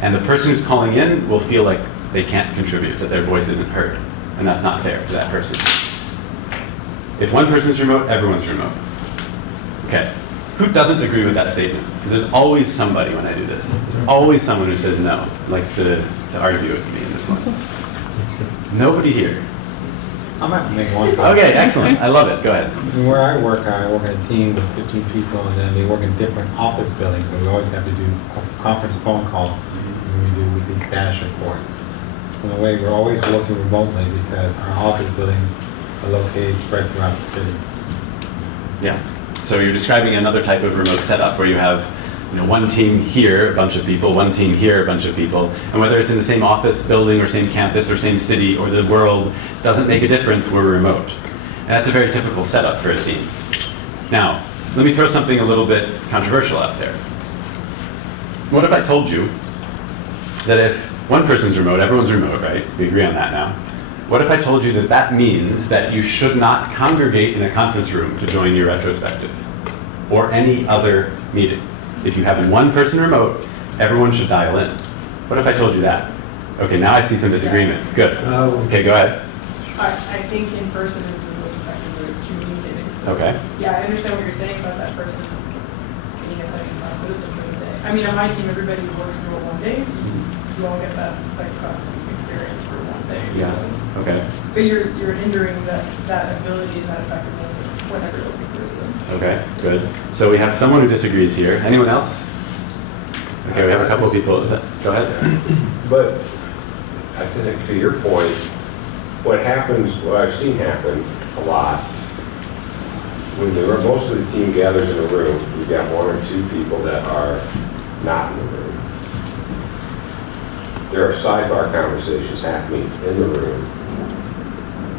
And the person who's calling in will feel like they can't contribute, that their voice isn't heard. And that's not fair to that person. If one person's remote, everyone's remote. Okay, who doesn't agree with that statement? Because there's always somebody when I do this. There's always someone who says no, likes to argue with me in this one. Nobody here. I might make one comment. Okay, excellent. I love it. Go ahead. Where I work in a team with 15 people, and then they work in different office buildings, so we always have to do conference phone calls when we do weekly status reports. So in a way, we're always working remotely because our office buildings are located spread throughout the city. Yeah. So you're describing another type of remote setup where you have one team here, a bunch of people, one team here, a bunch of people, and whether it's in the same office building or same campus or same city or the world, doesn't make a difference, we're remote. And that's a very typical setup for a team. Now, let me throw something a little bit controversial out there. What if I told you that if one person's remote, everyone's remote, right? We agree on that now. What if I told you that that means that you should not congregate in a conference room to join your retrospective or any other meeting? If you have one person remote, everyone should dial in. What if I told you that? Okay, now I see some disagreement. Good. Okay, go ahead. I think in person is the most effective way of communicating. So, Okay. yeah, I understand what you're saying about that person being a second-class citizen for the day. I mean, on my team, everybody works remote one day, so you all get that second-class experience for one day. Yeah. So. Okay. But you're hindering that ability and that effectiveness whenever you're looking for a person. Okay, good. So we have someone who disagrees here. Anyone else? Okay, we have a couple of people. Go ahead. But I think to your point, what I've seen happen a lot, when most of the team gathers in a room, we've got one or two people that are not in the room. There are sidebar conversations happening in the room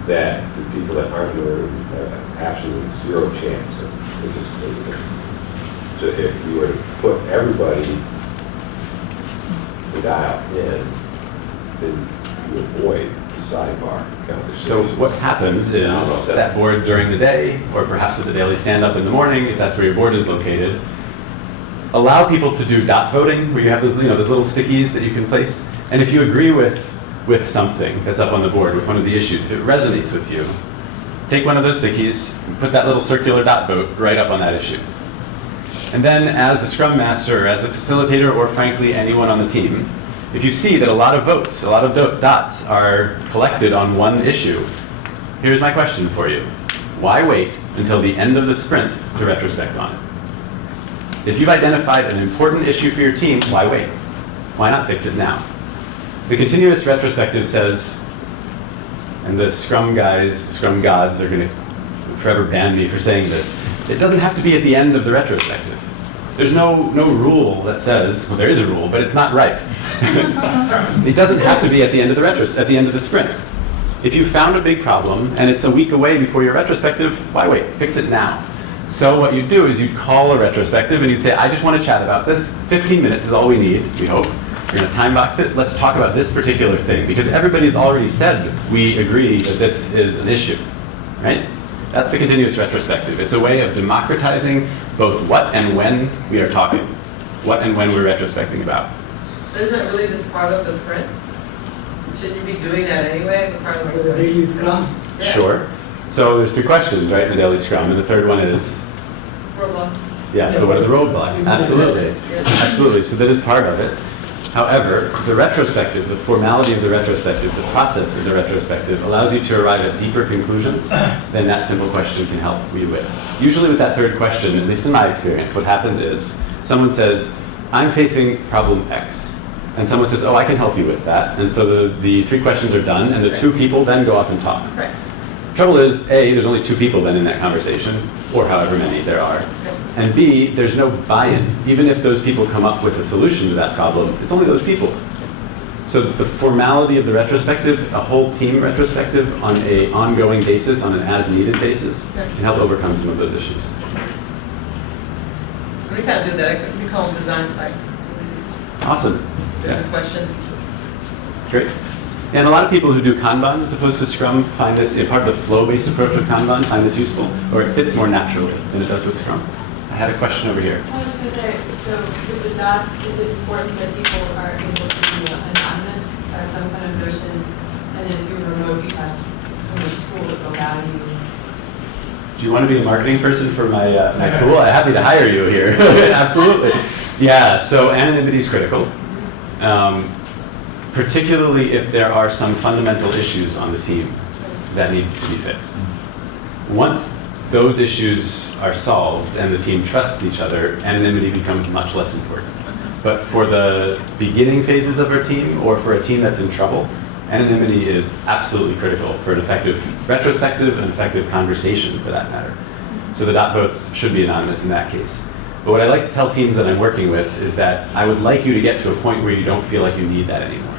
that the people that aren't in the room have absolutely zero chance of participating. So if you were to put everybody to dial in, then you avoid the sidebar conversation. So what happens is that board during the day, or perhaps at the daily stand-up in the morning, if that's where your board is located, allow people to do dot voting, where you have those, those little stickies that you can place. And if you agree with something that's up on the board, with one of the issues, if it resonates with you, take one of those stickies and put that little circular dot vote right up on that issue. And then as the Scrum Master, or as the facilitator, or frankly anyone on the team, if you see that a lot of votes, a lot of dots are collected on one issue, here's my question for you. Why wait until the end of the sprint to retrospect on it? If you've identified an important issue for your team, why wait? Why not fix it now? The continuous retrospective says, and the Scrum guys, the Scrum gods are going to forever ban me for saying this, it doesn't have to be at the end of the retrospective. There's no rule that says, well, there is a rule, but it's not right. It doesn't have to be at the end of the sprint. If you found a big problem and it's a week away before your retrospective, why wait? Fix it now. So what you do is you call a retrospective and you say, I just want to chat about this. 15 minutes is all we need, we hope. We're going to time box it. Let's talk about this particular thing, because everybody's already said we agree that this is an issue, right? That's the continuous retrospective. It's a way of democratizing both what and when we are talking, what and when we're retrospecting about. Isn't that really just part of the sprint? Shouldn't you be doing that anyway as a part of the sprint? Daily Scrum. Yeah. Sure. So there's 3 questions, right, in the daily Scrum, and the third one is? Roadblock. Yeah, so what are the roadblocks? Absolutely. Absolutely, so that is part of it. However, the retrospective, the formality of the retrospective, the process of the retrospective allows you to arrive at deeper conclusions than that simple question can help you with. Usually with that third question, at least in my experience, what happens is someone says, I'm facing problem X. and someone says, oh, I can help you with that. And so the 3 questions are done, and the 2 people then go off and talk. Right. Trouble is, A, there's only 2 people then in that conversation, or however many there are. And B, there's no buy-in. Even if those people come up with a solution to that problem, it's only those people. So the formality of the retrospective, a whole team retrospective on an ongoing basis, on an as-needed basis, can help overcome some of those issues. We kind of do that. We call them design spikes. So we just, Awesome. there's a question. Great. And a lot of people who do Kanban as opposed to Scrum find this, part of the flow-based approach of Kanban, find this useful, or it fits more naturally than it does with Scrum. I had a question over here. I was going to say, so with the dots, is it important that people are able to be anonymous or some kind of notion, and then if you're remote, you have some tool that will allow you. Do you want to be a marketing person for my tool? I'm happy to hire you here. Absolutely. Yeah, so anonymity is critical, particularly if there are some fundamental issues on the team that need to be fixed. Once those issues are solved and the team trusts each other, anonymity becomes much less important. But for the beginning phases of our team, or for a team that's in trouble, anonymity is absolutely critical for an effective retrospective and effective conversation, for that matter. So the dot votes should be anonymous in that case. But what I like to tell teams that I'm working with is that I would like you to get to a point where you don't feel like you need that anymore.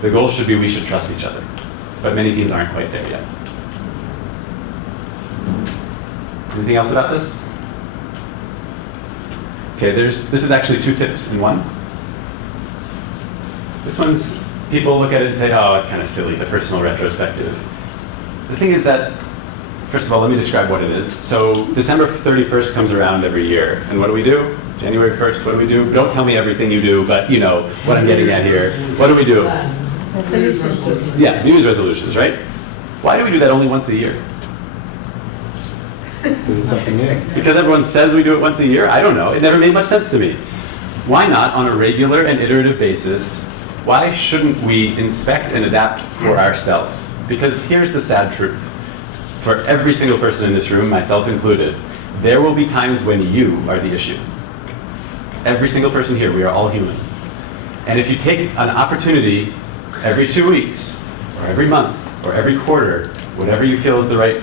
The goal should be we should trust each other. But many teams aren't quite there yet. Anything else about this? Okay, this is actually 2 tips in one. This one's, people look at it and say, oh, it's kind of silly, the personal retrospective. The thing is that, first of all, let me describe what it is. So December 31st comes around every year, and what do we do? January 1st, what do we do? Don't tell me everything you do, but you know what I'm getting at here. What do we do? Yeah, New Year's resolutions, right? Why do we do that only once a year? Because everyone says we do it once a year? I don't know. It never made much sense to me. Why not, on a regular and iterative basis, why shouldn't we inspect and adapt for ourselves? Because here's the sad truth. For every single person in this room, myself included, there will be times when you are the issue. Every single person here, we are all human. And if you take an opportunity every 2 weeks, or every month, or every quarter, whatever you feel is the right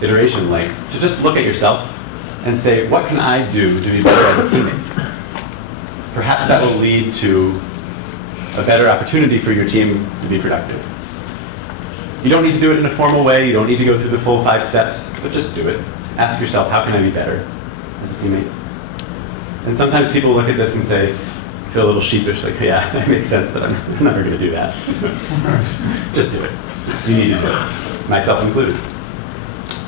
iteration length, to just look at yourself and say, what can I do to be better as a teammate? Perhaps that will lead to a better opportunity for your team to be productive. You don't need to do it in a formal way, you don't need to go through the full 5 steps, but just do it. Ask yourself, how can I be better as a teammate? And sometimes people look at this and say, feel a little sheepish, like, yeah, that makes sense, but I'm never going to do that. Just do it. You need to do it, myself included.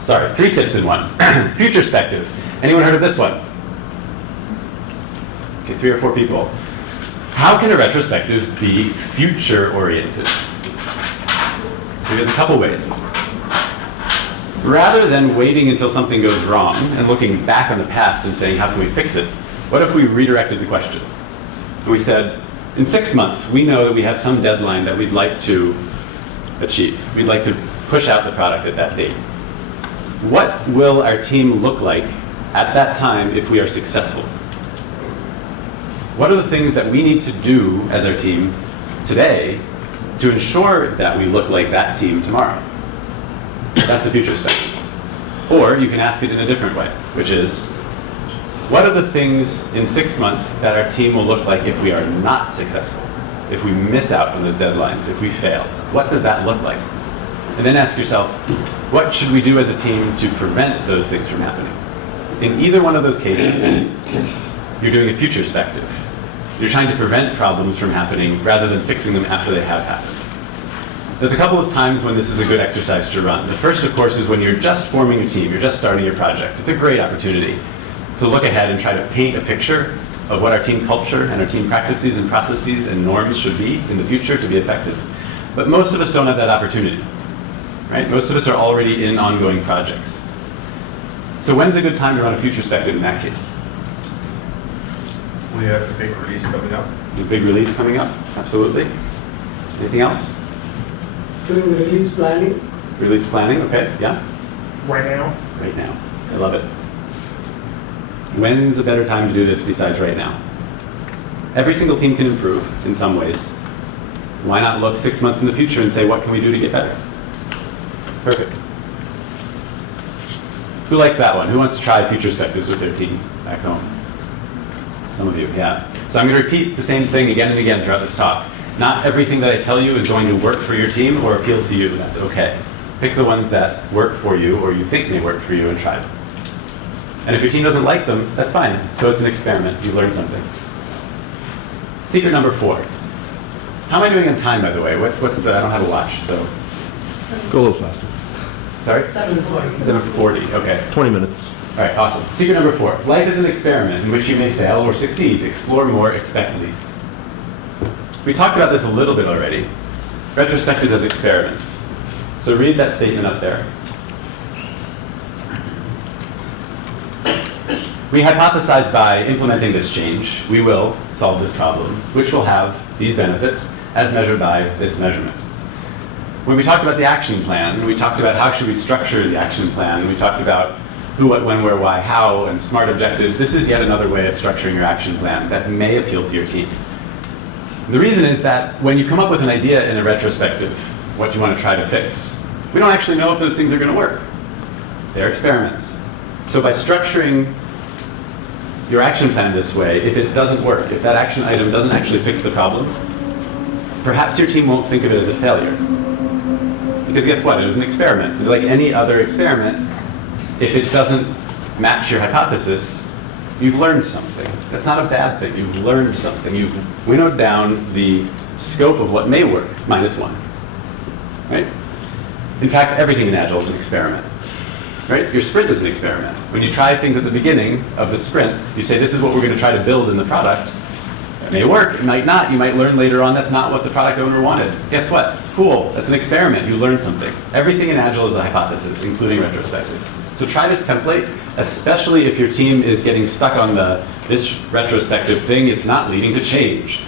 Sorry, 3 tips in one. Futurespective. Anyone heard of this one? Okay, 3 or 4 people. How can a retrospective be future-oriented? So there's a couple ways. Rather than waiting until something goes wrong and looking back on the past and saying, how can we fix it? What if we redirected the question? And we said, in 6 months, we know that we have some deadline that we'd like to achieve. We'd like to push out the product at that date. What will our team look like at that time if we are successful? What are the things that we need to do as our team today to ensure that we look like that team tomorrow? That's a futurespective. Or you can ask it in a different way, which is, what are the things in 6 months that our team will look like if we are not successful? If we miss out on those deadlines, if we fail? What does that look like? And then ask yourself, what should we do as a team to prevent those things from happening? In either one of those cases, you're doing a futurespective. You're trying to prevent problems from happening rather than fixing them after they have happened. There's a couple of times when this is a good exercise to run. The first, of course, is when you're just forming a team, you're just starting your project. It's a great opportunity to look ahead and try to paint a picture of what our team culture and our team practices and processes and norms should be in the future to be effective. But most of us don't have that opportunity, right? Most of us are already in ongoing projects. So when's a good time to run a futurespective in that case? We have a big release coming up. A big release coming up, absolutely. Anything else? Doing release planning. Release planning, okay, yeah. Right now. Right now, I love it. When's a better time to do this besides right now? Every single team can improve in some ways. Why not look 6 months in the future and say, what can we do to get better? Perfect. Who likes that one? Who wants to try Retrospectives with their team back home? Some of you, yeah. So I'm going to repeat the same thing again and again throughout this talk. Not everything that I tell you is going to work for your team or appeal to you. That's okay. Pick the ones that work for you or you think may work for you and try them. And if your team doesn't like them, that's fine. So it's an experiment. You learn something. Secret number 4. How am I doing on time, by the way? What's the, I don't have a watch, so. Go a little faster. Sorry? 7:40. 7:40, okay. 20 minutes. All right, awesome. Secret number 4. Life is an experiment in which you may fail or succeed. Explore more, expect least. We talked about this a little bit already. Retrospective does experiments. So read that statement up there. We hypothesize by implementing this change, we will solve this problem, which will have these benefits as measured by this measurement. When we talked about the action plan, we talked about how should we structure the action plan, we talked about who, what, when, where, why, how, and smart objectives. This is yet another way of structuring your action plan that may appeal to your team. The reason is that when you come up with an idea in a retrospective, what you want to try to fix, we don't actually know if those things are going to work. They're experiments. So by structuring your action plan this way, if it doesn't work, if that action item doesn't actually fix the problem, perhaps your team won't think of it as a failure. Because guess what? It was an experiment. Like any other experiment, if it doesn't match your hypothesis, you've learned something. That's not a bad thing. You've learned something. You've winnowed down the scope of what may work, -1. Right? In fact, everything in Agile is an experiment. Right? Your sprint is an experiment. When you try things at the beginning of the sprint, you say, this is what we're going to try to build in the product. It may work, it might not. You might learn later on that's not what the product owner wanted. Guess what? Cool, that's an experiment. You learned something. Everything in Agile is a hypothesis, including retrospectives. So try this template, especially if your team is getting stuck on this retrospective thing, it's not leading to change.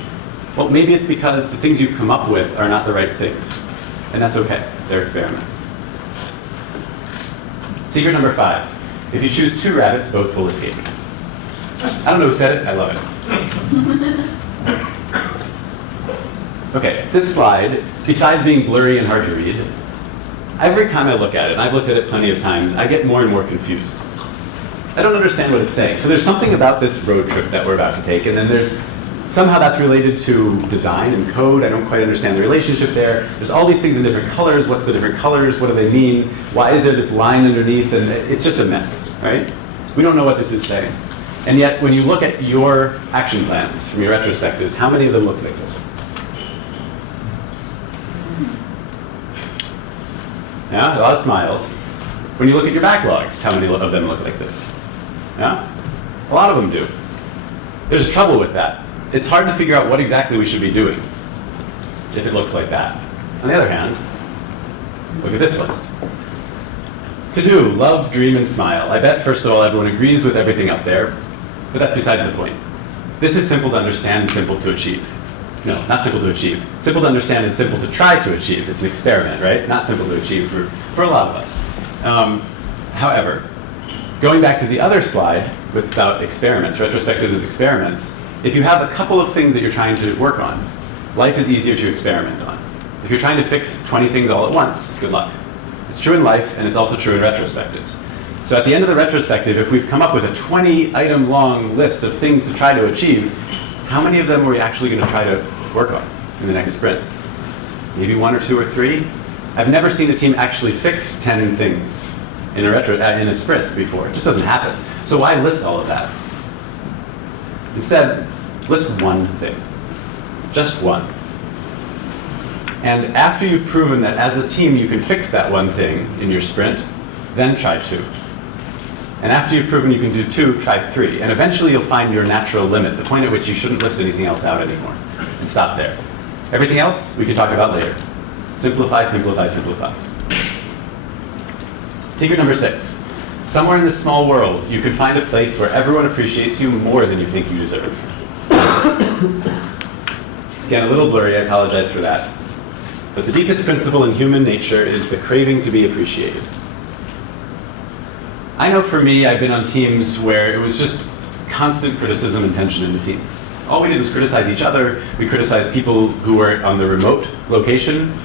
Well, maybe it's because the things you've come up with are not the right things. And that's okay, they're experiments. Secret number 5. If you choose 2 rabbits, both will escape. I don't know who said it, I love it. Okay, this slide, besides being blurry and hard to read, every time I look at it, and I've looked at it plenty of times, I get more and more confused. I don't understand what it's saying. So there's something about this road trip that we're about to take, and then there's somehow that's related to design and code. I don't quite understand the relationship there. There's all these things in different colors. What's the different colors? What do they mean? Why is there this line underneath? And it's just a mess, right? We don't know what this is saying. And yet, when you look at your action plans from your retrospectives, how many of them look like this? Yeah, a lot of smiles. When you look at your backlogs, how many of them look like this? Yeah, a lot of them do. There's trouble with that. It's hard to figure out what exactly we should be doing if it looks like that. On the other hand, look at this list. To do, love, dream, and smile. I bet, first of all, everyone agrees with everything up there, but that's besides the point. This is simple to understand and simple to achieve. No, not simple to achieve. Simple to understand and simple to try to achieve. It's an experiment, right? Not simple to achieve for a lot of us. However, going back to the other slide about experiments, retrospectives as experiments, if you have a couple of things that you're trying to work on, life is easier to experiment on. If you're trying to fix 20 things all at once, good luck. It's true in life, and it's also true in retrospectives. So at the end of the retrospective, if we've come up with a 20-item long list of things to try to achieve, how many of them are we actually going to try to work on in the next sprint? Maybe 1 or 2 or 3? I've never seen a team actually fix 10 things in a sprint before. It just doesn't happen. So why list all of that? Instead, list one thing. Just one. And after you've proven that as a team you can fix that one thing in your sprint, then try 2. And after you've proven you can do 2, try 3. And eventually you'll find your natural limit, the point at which you shouldn't list anything else out anymore. And stop there. Everything else we can talk about later. Simplify, simplify, simplify. Secret number 6. Somewhere in this small world, you can find a place where everyone appreciates you more than you think you deserve. Again, a little blurry, I apologize for that. But the deepest principle in human nature is the craving to be appreciated. I know for me, I've been on teams where it was just constant criticism and tension in the team. All we did was criticize each other. We criticized people who were on the remote location.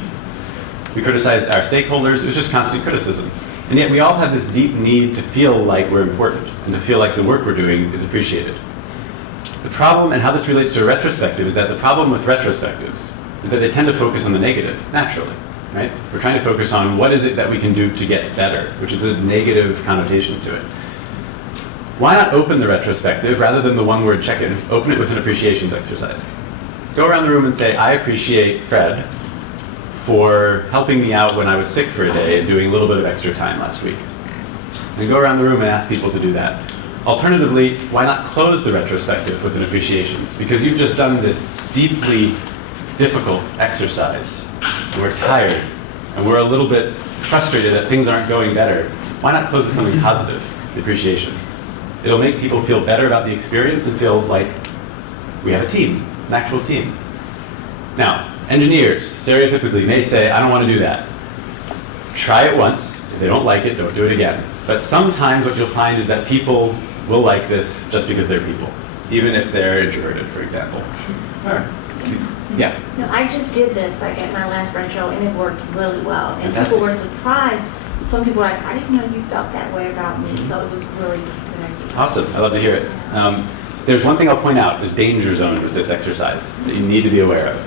We criticized our stakeholders. It was just constant criticism. And yet we all have this deep need to feel like we're important and to feel like the work we're doing is appreciated. The problem, and how this relates to a retrospective, is that the problem with retrospectives is that they tend to focus on the negative, naturally, right? We're trying to focus on what is it that we can do to get better, which is a negative connotation to it. Why not open the retrospective, rather than the one-word check-in, open it with an appreciations exercise. Go around the room and say, I appreciate Fred for helping me out when I was sick for a day and doing a little bit of extra time last week. And go around the room and ask people to do that. Alternatively, why not close the retrospective with an appreciations? Because you've just done this deeply difficult exercise. And we're tired, and we're a little bit frustrated that things aren't going better. Why not close with something positive, the appreciations? It'll make people feel better about the experience and feel like we have a team, an actual team. Now, engineers, stereotypically, may say, I don't want to do that. Try it once. If they don't like it, don't do it again. But sometimes what you'll find is that people will like this just because they're people, even if they're introverted, for example. All right. Yeah. No, I just did this like at my last retro, and it worked really well. And Fantastic. people were surprised. Some people were like, I didn't know you felt that way about me. So it was really good exercise. Awesome. I love to hear it. There's one thing I'll point out, is danger zone with this exercise that you need to be aware of.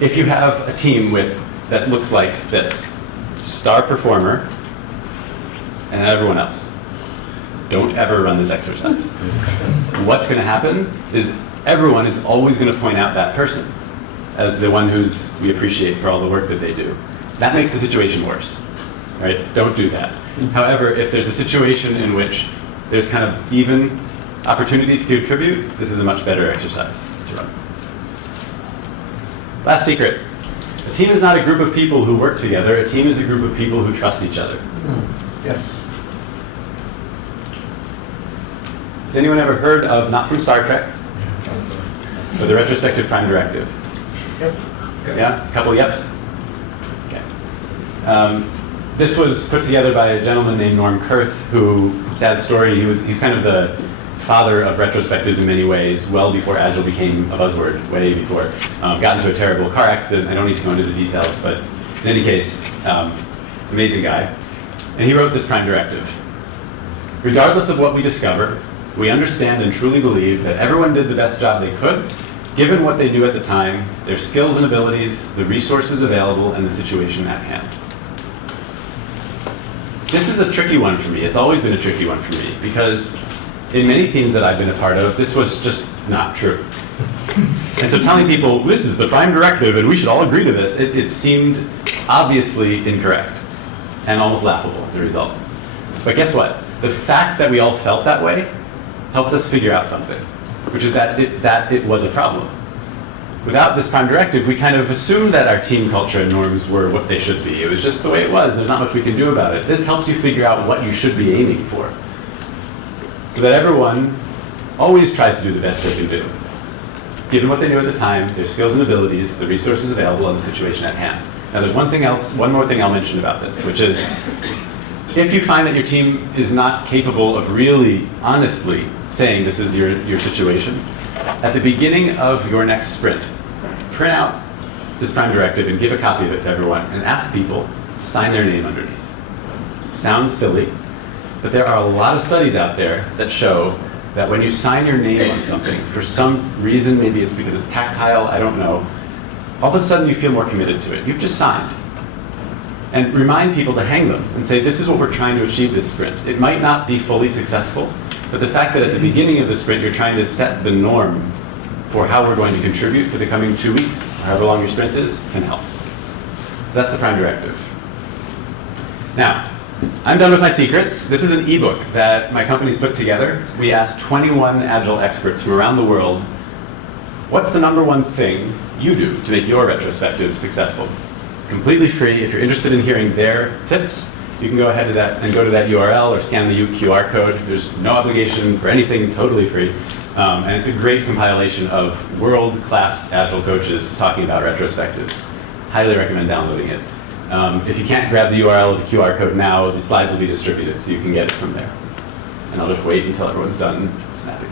If you have a team that looks like this, star performer and everyone else, don't ever run this exercise. What's going to happen is everyone is always going to point out that person as the one we appreciate for all the work that they do. That makes the situation worse, right? Don't do that. However, if there's a situation in which there's kind of even opportunity to contribute, this is a much better exercise to run. Last secret. A team is not a group of people who work together. A team is a group of people who trust each other. Yes. Has anyone ever heard of, not from Star Trek, but the retrospective prime directive? Yep. Yeah? A couple yeps? Okay. This was put together by a gentleman named Norm Kurth, who, sad story, he's kind of the father of retrospectives in many ways, well before Agile became a buzzword, way before. Got into a terrible car accident. I don't need to go into the details, but in any case, amazing guy. And he wrote this prime directive. Regardless of what we discover, we understand and truly believe that everyone did the best job they could, given what they knew at the time, their skills and abilities, the resources available, and the situation at hand. This is a tricky one for me. It's always been a tricky one for me, because in many teams that I've been a part of, this was just not true. And so telling people, this is the prime directive and we should all agree to this, it seemed obviously incorrect and almost laughable as a result. But guess what? The fact that we all felt that way helped us figure out something, which is that it was a problem. Without this prime directive, we kind of assumed that our team culture and norms were what they should be. It was just the way it was. There's not much we can do about it. This helps you figure out what you should be aiming for, so that everyone always tries to do the best they can do, given what they knew at the time, their skills and abilities, the resources available, and the situation at hand. Now there's one more thing I'll mention about this, which is, if you find that your team is not capable of really, honestly saying this is your situation, at the beginning of your next sprint, print out this prime directive and give a copy of it to everyone and ask people to sign their name underneath. It sounds silly, but there are a lot of studies out there that show that when you sign your name on something, for some reason, maybe it's because it's tactile, I don't know, all of a sudden you feel more committed to it. You've just signed. And remind people to hang them and say, this is what we're trying to achieve this sprint. It might not be fully successful, but the fact that at the beginning of the sprint you're trying to set the norm for how we're going to contribute for the coming 2 weeks, or however long your sprint is, can help. So that's the prime directive. Now, I'm done with my secrets. This is an ebook that my company's put together. We asked 21 Agile experts from around the world, what's the #1 thing you do to make your retrospectives successful? It's completely free. If you're interested in hearing their tips, you can go ahead to that and go to that URL or scan the QR code. There's no obligation for anything, totally free. And it's a great compilation of world-class Agile coaches talking about retrospectives. Highly recommend downloading it. If you can't grab the URL or the QR code now, the slides will be distributed so you can get it from there. And I'll just wait until everyone's done snapping.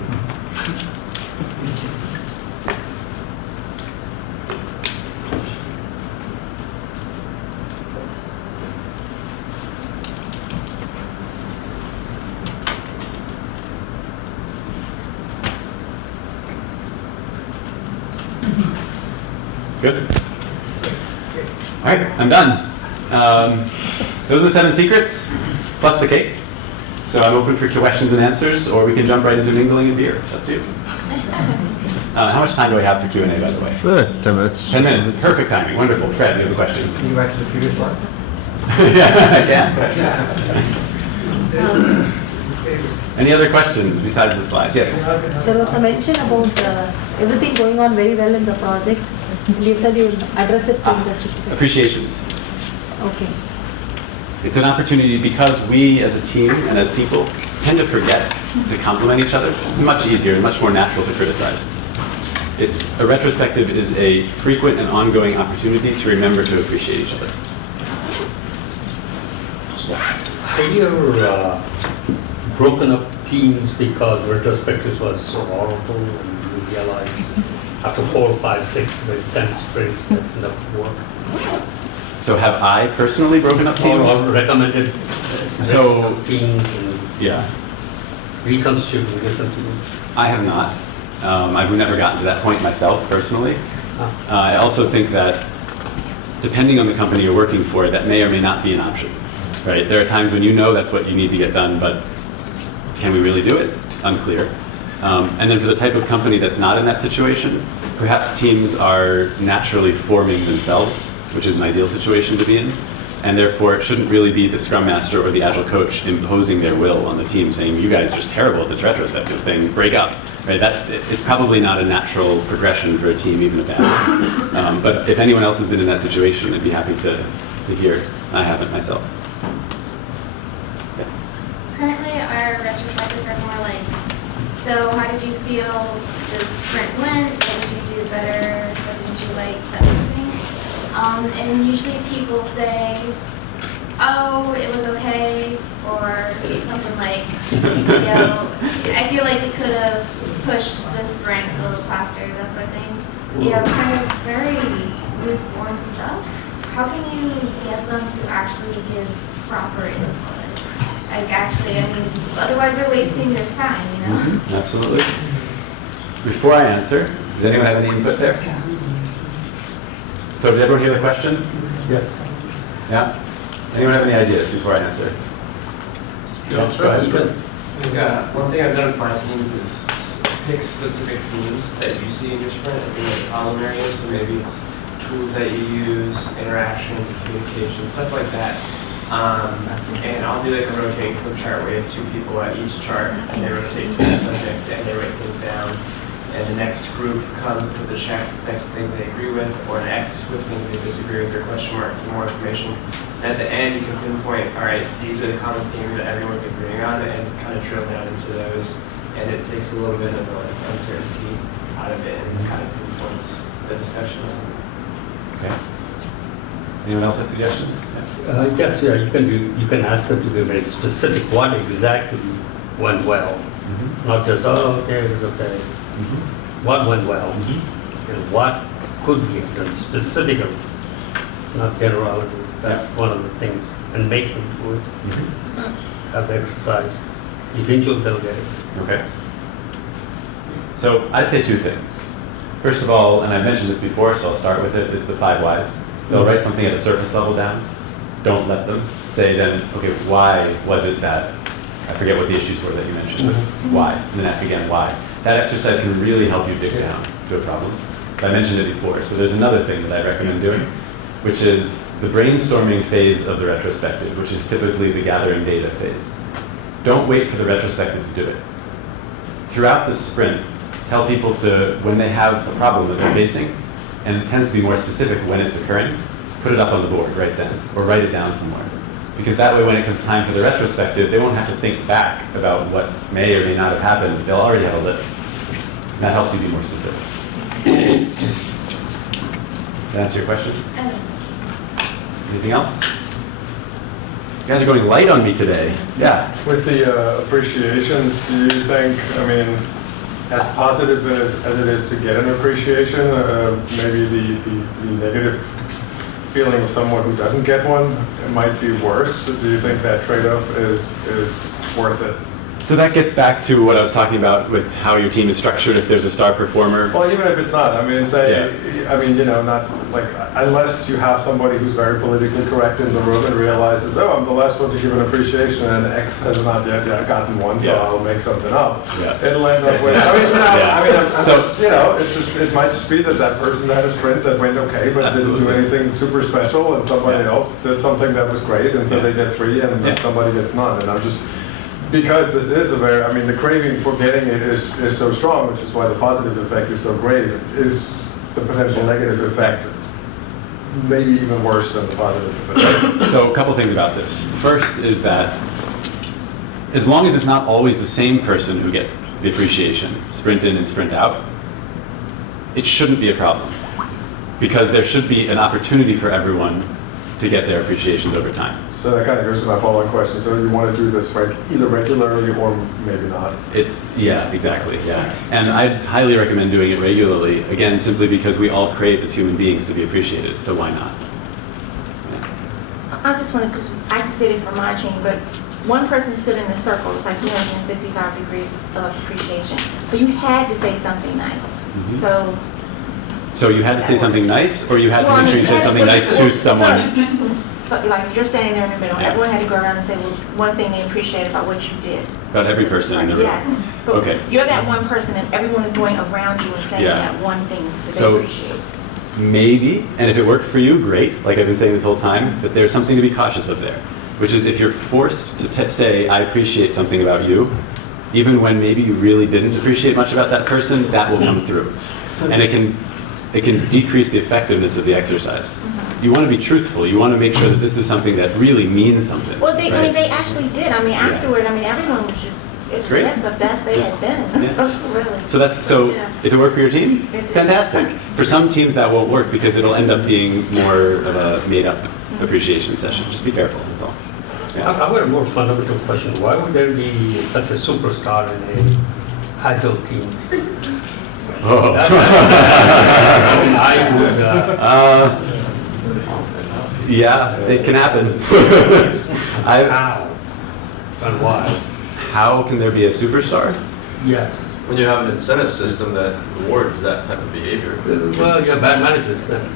All right, I'm done. Those are the 7 secrets, plus the cake. So I'm open for questions and answers, or we can jump right into mingling and beer. It's up to you. How much time do I have for Q&A, by the way? 10 minutes. 10 minutes, perfect timing. Wonderful. Fred, you have a question? Can you go back to the previous slide? Yeah, I can. Any other questions besides the slides? Yes. There was a mention about everything going on very well in the project. You said you would address it in the Appreciations. Okay. It's an opportunity because we as a team and as people tend to forget to compliment each other. It's much easier and much more natural to criticize. A retrospective is a frequent and ongoing opportunity to remember to appreciate each other. Have you ever broken up teams because retrospectives was so horrible and you realized after 4, 5, 6, maybe 10 sprints that's enough work? So have I personally broken up teams? Or recommended teams and reconstituting different teams? I have not. I've never gotten to that point myself, personally. I also think that depending on the company you're working for, that may or may not be an option. Right? There are times when you know that's what you need to get done, but can we really do it? Unclear. And then for the type of company that's not in that situation, perhaps teams are naturally forming themselves, which is an ideal situation to be in. And therefore, it shouldn't really be the Scrum Master or the Agile coach imposing their will on the team, saying, you guys are just terrible at this retrospective thing, break up. Right? It's probably not a natural progression for a team, even a bad one. But if anyone else has been in that situation, I'd be happy to hear. I haven't myself. Currently, our retrospectives are more like, so how did you feel this sprint went? What did you do better? What did you like? That kind of thing. And usually people say, oh, it was okay, or something like, I feel like we could have pushed the sprint a little faster, that sort of thing. Kind of very lukewarm stuff. How can you get them to actually give proper input? Otherwise we're wasting this time, Mm-hmm. Absolutely. Before I answer, does anyone have any input there? So did everyone hear the question? Yes. Yeah? Anyone have any ideas before I answer? Yeah, go ahead. One thing I've done with my teams is pick specific themes that you see in your sprint and be like problem areas. So maybe it's tools that you use, interactions, communication, stuff like that. And I'll do like a rotating flip chart where you have 2 people at each chart and they rotate to the subject and they write things down. And the next group comes and puts a check next to things they agree with, or an X with things they disagree with, or question mark for more information. And at the end, you can pinpoint, all right, these are the common themes that everyone's agreeing on, and kind of drill down into those. And it takes a little bit of the uncertainty out of it and kind of pinpoints the discussion. Okay. Anyone else have suggestions? Yes, you can ask them to be very specific. What exactly went well? Mm-hmm. Not just, oh, okay, it was okay. Mm-hmm. What went well? And what could be done specifically, not generalities. That's one of the things. And make them do it. Have the exercise. Eventually they'll get it. Okay. So I'd say 2 things. First of all, and I've mentioned this before, so I'll start with it, is the 5 whys. They'll write something at a surface level down. Don't let them say then, okay, why was it that, I forget what the issues were that you mentioned, but why? And then ask again, why? That exercise can really help you dig down to a problem. I mentioned it before. So there's another thing that I recommend doing, which is the brainstorming phase of the retrospective, which is typically the gathering data phase. Don't wait for the retrospective to do it. Throughout the sprint, tell people to, when they have a problem that they're facing, and it tends to be more specific when it's occurring, put it up on the board right then, or write it down somewhere. Because that way when it comes time for the retrospective, they won't have to think back about what may or may not have happened. They'll already have a list. And that helps you be more specific. Did that answer your question? Anything else? You guys are going light on me today. Yeah. With the appreciations, do you think, as positive as it is to get an appreciation, maybe the negative feeling of someone who doesn't get one, it might be worse? Do you think that trade-off is worth it? So that gets back to what I was talking about with how your team is structured. If there's a star performer, Well, even if it's not, I mean, not like, unless you have somebody who's very politically correct in the room and realizes, oh, I'm the last one to give an appreciation and X has not yet gotten one, so I'll make something up. Yeah. It'll end up with, it might just be that person had a sprint that went okay, but Absolutely. didn't do anything super special, and somebody else did something that was great, and so they get 3 and somebody gets none. And I'm just, because this is the craving for getting it is so strong, which is why the positive effect is so great, is the potential negative effect maybe even worse than the positive effect. So a couple things about this. First is that as long as it's not always the same person who gets the appreciation, sprint in and sprint out, it shouldn't be a problem. Because there should be an opportunity for everyone to get their appreciations over time. So that kind of goes to my following question. So you want to do this either regularly or maybe not? Exactly. And I'd highly recommend doing it regularly, again, simply because we all crave as human beings to be appreciated, so why not? I just wanted, because I just did it for my team, but one person stood in a circle. It's like 365 degrees of appreciation. So you had to say something nice. Mm-hmm. So you had to say something nice, or you had to make sure you said something nice to someone? But like you're standing there in the middle, everyone had to go around and say, well, one thing they appreciate about what you did. About every person in the room? Yes. But Okay. You're that one person and everyone is going around you and saying that one thing that they appreciate. Maybe, and if it worked for you, great, like I've been saying this whole time, but there's something to be cautious of there, which is if you're forced to say, I appreciate something about you, even when maybe you really didn't appreciate much about that person, that will come through. And it can decrease the effectiveness of the exercise. You want to be truthful. You want to make sure that this is something that really means something. Well, they, right? they actually did. Afterward, everyone was just, Great. That's the best they had been. Really. So if it worked for your team, fantastic. For some teams that won't work because it'll end up being more of a made-up appreciation session. Just be careful, that's all. I've got a more fundamental question. Why would there be such a superstar in a agile team? Oh. Yeah, it can happen. How and why? How can there be a superstar? Yes. When you have an incentive system that rewards that type of behavior. Well, you have bad managers then.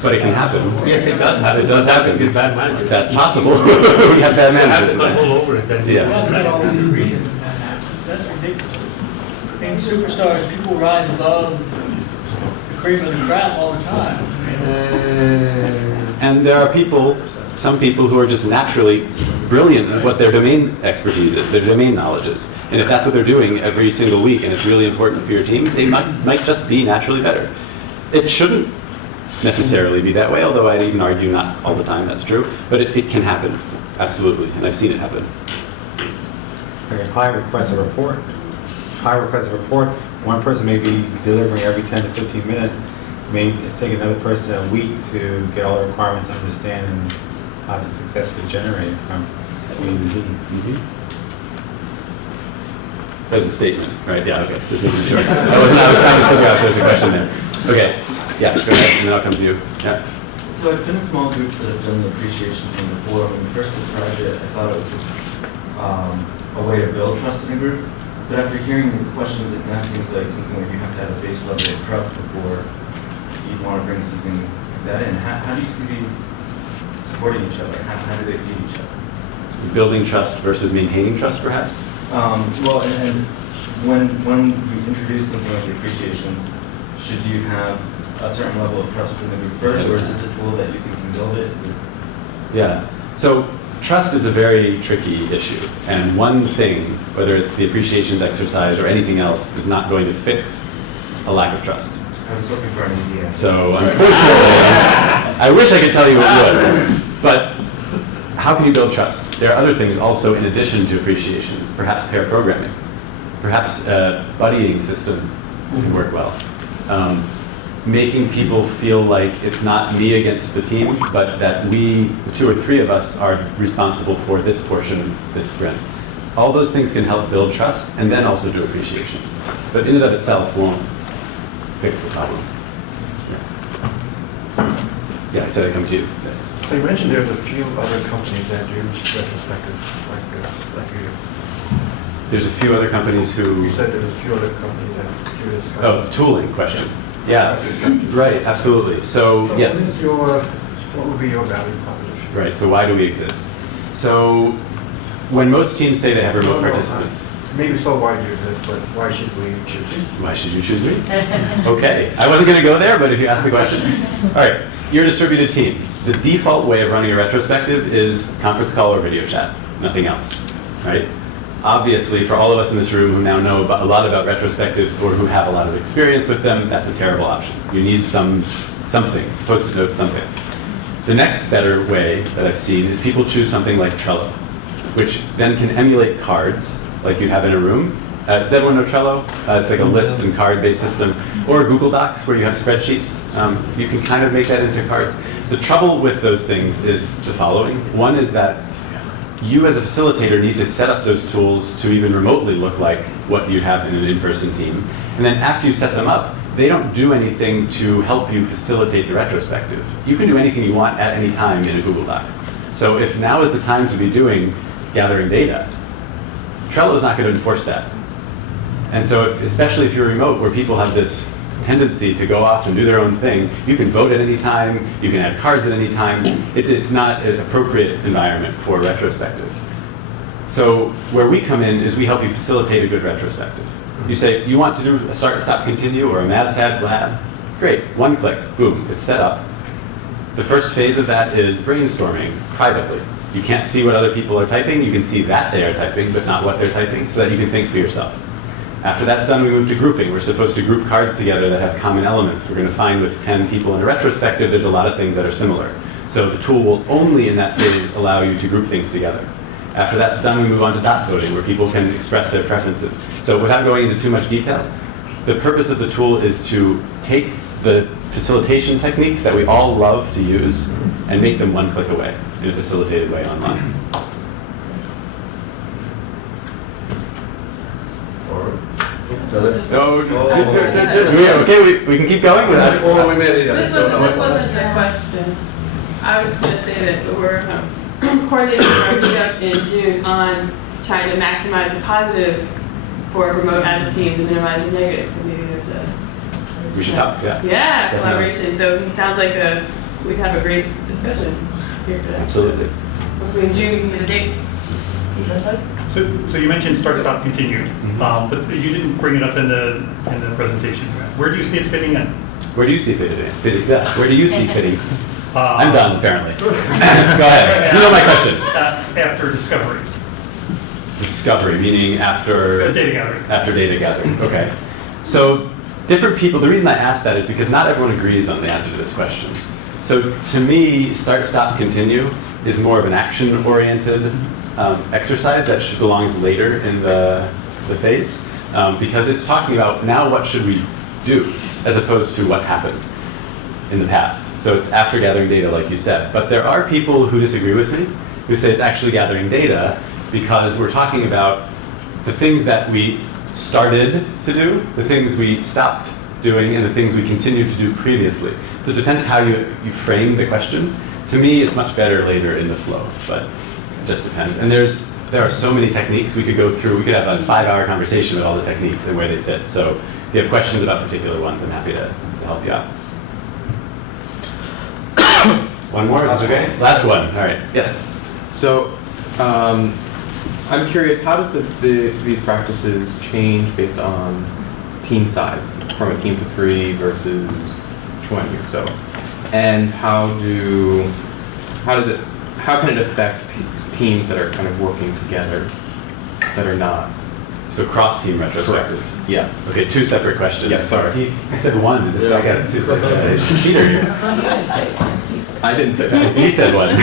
But it can happen. Yes, it does happen. It does happen. With bad managers. That's possible. We have bad managers. You have to control over it then. Yeah. Well, that's all the reason that happens. That's ridiculous. In superstars, people rise above the cream of the crop all the time. And there are some people who are just naturally brilliant at what their domain expertise is, their domain knowledge is. And if that's what they're doing every single week and it's really important for your team, they might just be naturally better. It shouldn't necessarily be that way, although I'd even argue not all the time that's true, but it can happen, absolutely, and I've seen it happen. There's client requests a report. Client requests a report, one person may be delivering every 10 to 15 minutes, may take another person a week to get all the requirements, understand, and how to successfully generate from A to Z. There's a statement, right? Yeah, okay, just making sure. I was trying to figure out if there's a question there. Okay, yeah, go ahead, and then I'll come to you. Yeah. So I've been in small groups that have done the appreciation thing before. When we first described it, I thought it was a way to build trust in a group. But after hearing these questions, it now seems like something where you have to have a base level of trust before you want to bring something like that in. How do you see these supporting each other? How do they feed each other? Building trust versus maintaining trust, perhaps? Well, and when you introduce something like the appreciations, should you have a certain level of trust within the group first, or is this a tool that you think can build it? Yeah. So trust is a very tricky issue, and one thing, whether it's the appreciations exercise or anything else, is not going to fix a lack of trust. I was looking for an easy answer. So unfortunately, I wish I could tell you it would, but how can you build trust? There are other things also in addition to appreciations, perhaps pair programming, perhaps a buddying system can work well. Making people feel like it's not me against the team, but that we, the 2 or 3 of us, are responsible for this portion, this sprint. All those things can help build trust and then also do appreciations. But in and of itself won't fix the problem. Yeah, I said I'd come to you. Yes. So you mentioned there's a few other companies that do retrospectives like this, like you do. There's a few other companies who... You said there's a few other companies that do this. Oh, the tooling question. Yeah, right, absolutely. So, yes. What would be your value proposition? Right, so why do we exist? So, when most teams say they have remote participants... Maybe so why do you exist, but why should we choose you? Why should you choose me? Okay, I wasn't going to go there, but if you ask the question. All right, you're a distributed team. The default way of running a retrospective is conference call or video chat, nothing else, right? Obviously, for all of us in this room who now know a lot about retrospectives or who have a lot of experience with them, that's a terrible option. You need something, post-it note, something. The next better way that I've seen is people choose something like Trello, which then can emulate cards like you'd have in a room. Does everyone know Trello? It's like a list and card-based system. Or Google Docs where you have spreadsheets. You can kind of make that into cards. The trouble with those things is the following. One is that you as a facilitator need to set up those tools to even remotely look like what you have in an in-person team. And then after you set them up, they don't do anything to help you facilitate the retrospective. You can do anything you want at any time in a Google Doc. So if now is the time to be doing gathering data, Trello is not going to enforce that. And so especially if you're remote where people have this tendency to go off and do their own thing, you can vote at any time, you can add cards at any time. It's not an appropriate environment for retrospective. So where we come in is we help you facilitate a good retrospective. You say, you want to do a start, stop, continue, or a mad, sad, glad? Great, one click, boom, it's set up. The first phase of that is brainstorming privately. You can't see what other people are typing, you can see that they are typing, but not what they're typing, so that you can think for yourself. After that's done, we move to grouping. We're supposed to group cards together that have common elements. We're going to find with 10 people in a retrospective, there's a lot of things that are similar. So the tool will only in that phase allow you to group things together. After that's done, we move on to dot voting, where people can express their preferences. So without going into too much detail, the purpose of the tool is to take the facilitation techniques that we all love to use and make them one click away in a facilitated way online. Okay, we can keep going? This wasn't a question. I was just going to say that we're coordinating our meetup in June on trying to maximize the positive for remote agile teams and minimize the negative. So maybe there's a... We should talk, yeah. Yeah, collaboration. So it sounds like we'd have a great discussion here today. Absolutely. Hopefully in June, we get a date. So you mentioned start, stop, continue, but you didn't bring it up in the presentation. Where do you see it fitting in? Where do you see fitting? Yeah. Where do you see fitting? I'm done, apparently. Go ahead. You know my question. After discovery. Discovery, meaning after... Data gathering. After data gathering, okay. So different people, the reason I asked that is because not everyone agrees on the answer to this question. So to me, start, stop, continue is more of an action-oriented exercise that belongs later in the phase, because it's talking about now what should we do as opposed to what happened in the past. So it's after gathering data, like you said. But there are people who disagree with me, who say it's actually gathering data because we're talking about the things that we started to do, the things we stopped doing, and the things we continued to do previously. So it depends how you frame the question. To me, it's much better later in the flow, but it just depends. And there are so many techniques we could go through. We could have a 5-hour conversation about all the techniques and where they fit. So if you have questions about particular ones, I'm happy to help you out. One more, is that okay? Last one, all right, yes. So, I'm curious, how does these practices change based on team size, from a team to 3 versus 20 or so? And how can it affect teams that are kind of working together that are not? So cross-team retrospectives. Correct. Yeah. Okay, 2 separate questions. Yes, sorry. He said 1, and this guy got 2 separate. Cheater here. I didn't say that. He said 1.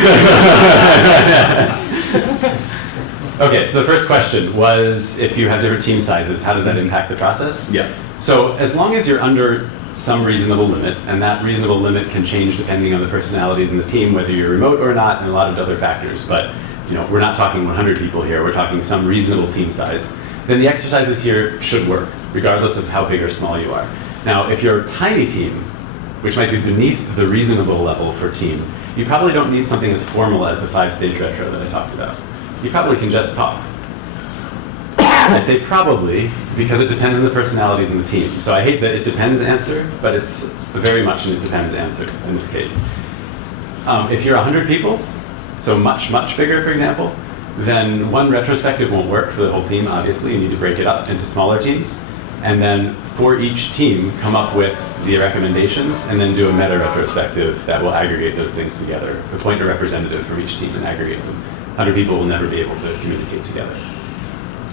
Okay, so the first question was, if you have different team sizes, how does that impact the process? Yeah. So as long as you're under some reasonable limit, and that reasonable limit can change depending on the personalities in the team, whether you're remote or not, and a lot of other factors, but we're not talking 100 people here, we're talking some reasonable team size, then the exercises here should work, regardless of how big or small you are. Now, if you're a tiny team, which might be beneath the reasonable level for team, you probably don't need something as formal as the 5-stage retro that I talked about. You probably can just talk. I say probably because it depends on the personalities in the team. So I hate that it depends answer, but it's very much an it depends answer in this case. If you're 100 people, so much, much bigger, for example, then one retrospective won't work for the whole team, obviously. You need to break it up into smaller teams. And then for each team, come up with the recommendations and then do a meta retrospective that will aggregate those things together. Appoint a representative from each team and aggregate them. 100 people will never be able to communicate together.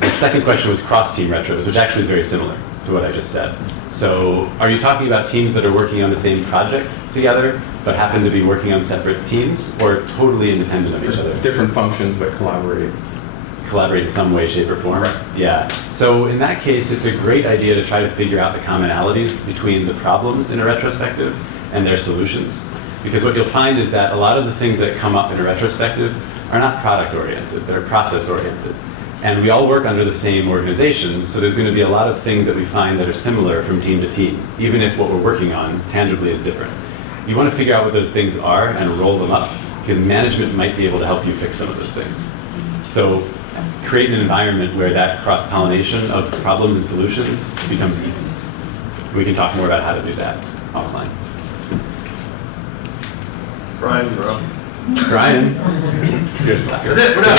The second question was cross-team retros, which actually is very similar to what I just said. So are you talking about teams that are working on the same project together, but happen to be working on separate teams, or totally independent of each other? Different functions, but collaborate. Collaborate in some way, shape, or form? Right. Yeah. So in that case, it's a great idea to try to figure out the commonalities between the problems in a retrospective and their solutions. Because what you'll find is that a lot of the things that come up in a retrospective are not product-oriented, they're process-oriented. And we all work under the same organization, so there's going to be a lot of things that we find that are similar from team to team, even if what we're working on tangibly is different. You want to figure out what those things are and roll them up, because management might be able to help you fix some of those things. So create an environment where that cross-pollination of problems and solutions becomes easy. We can talk more about how to do that offline. Brian, you're up. Brian, here's the That's it, we're done.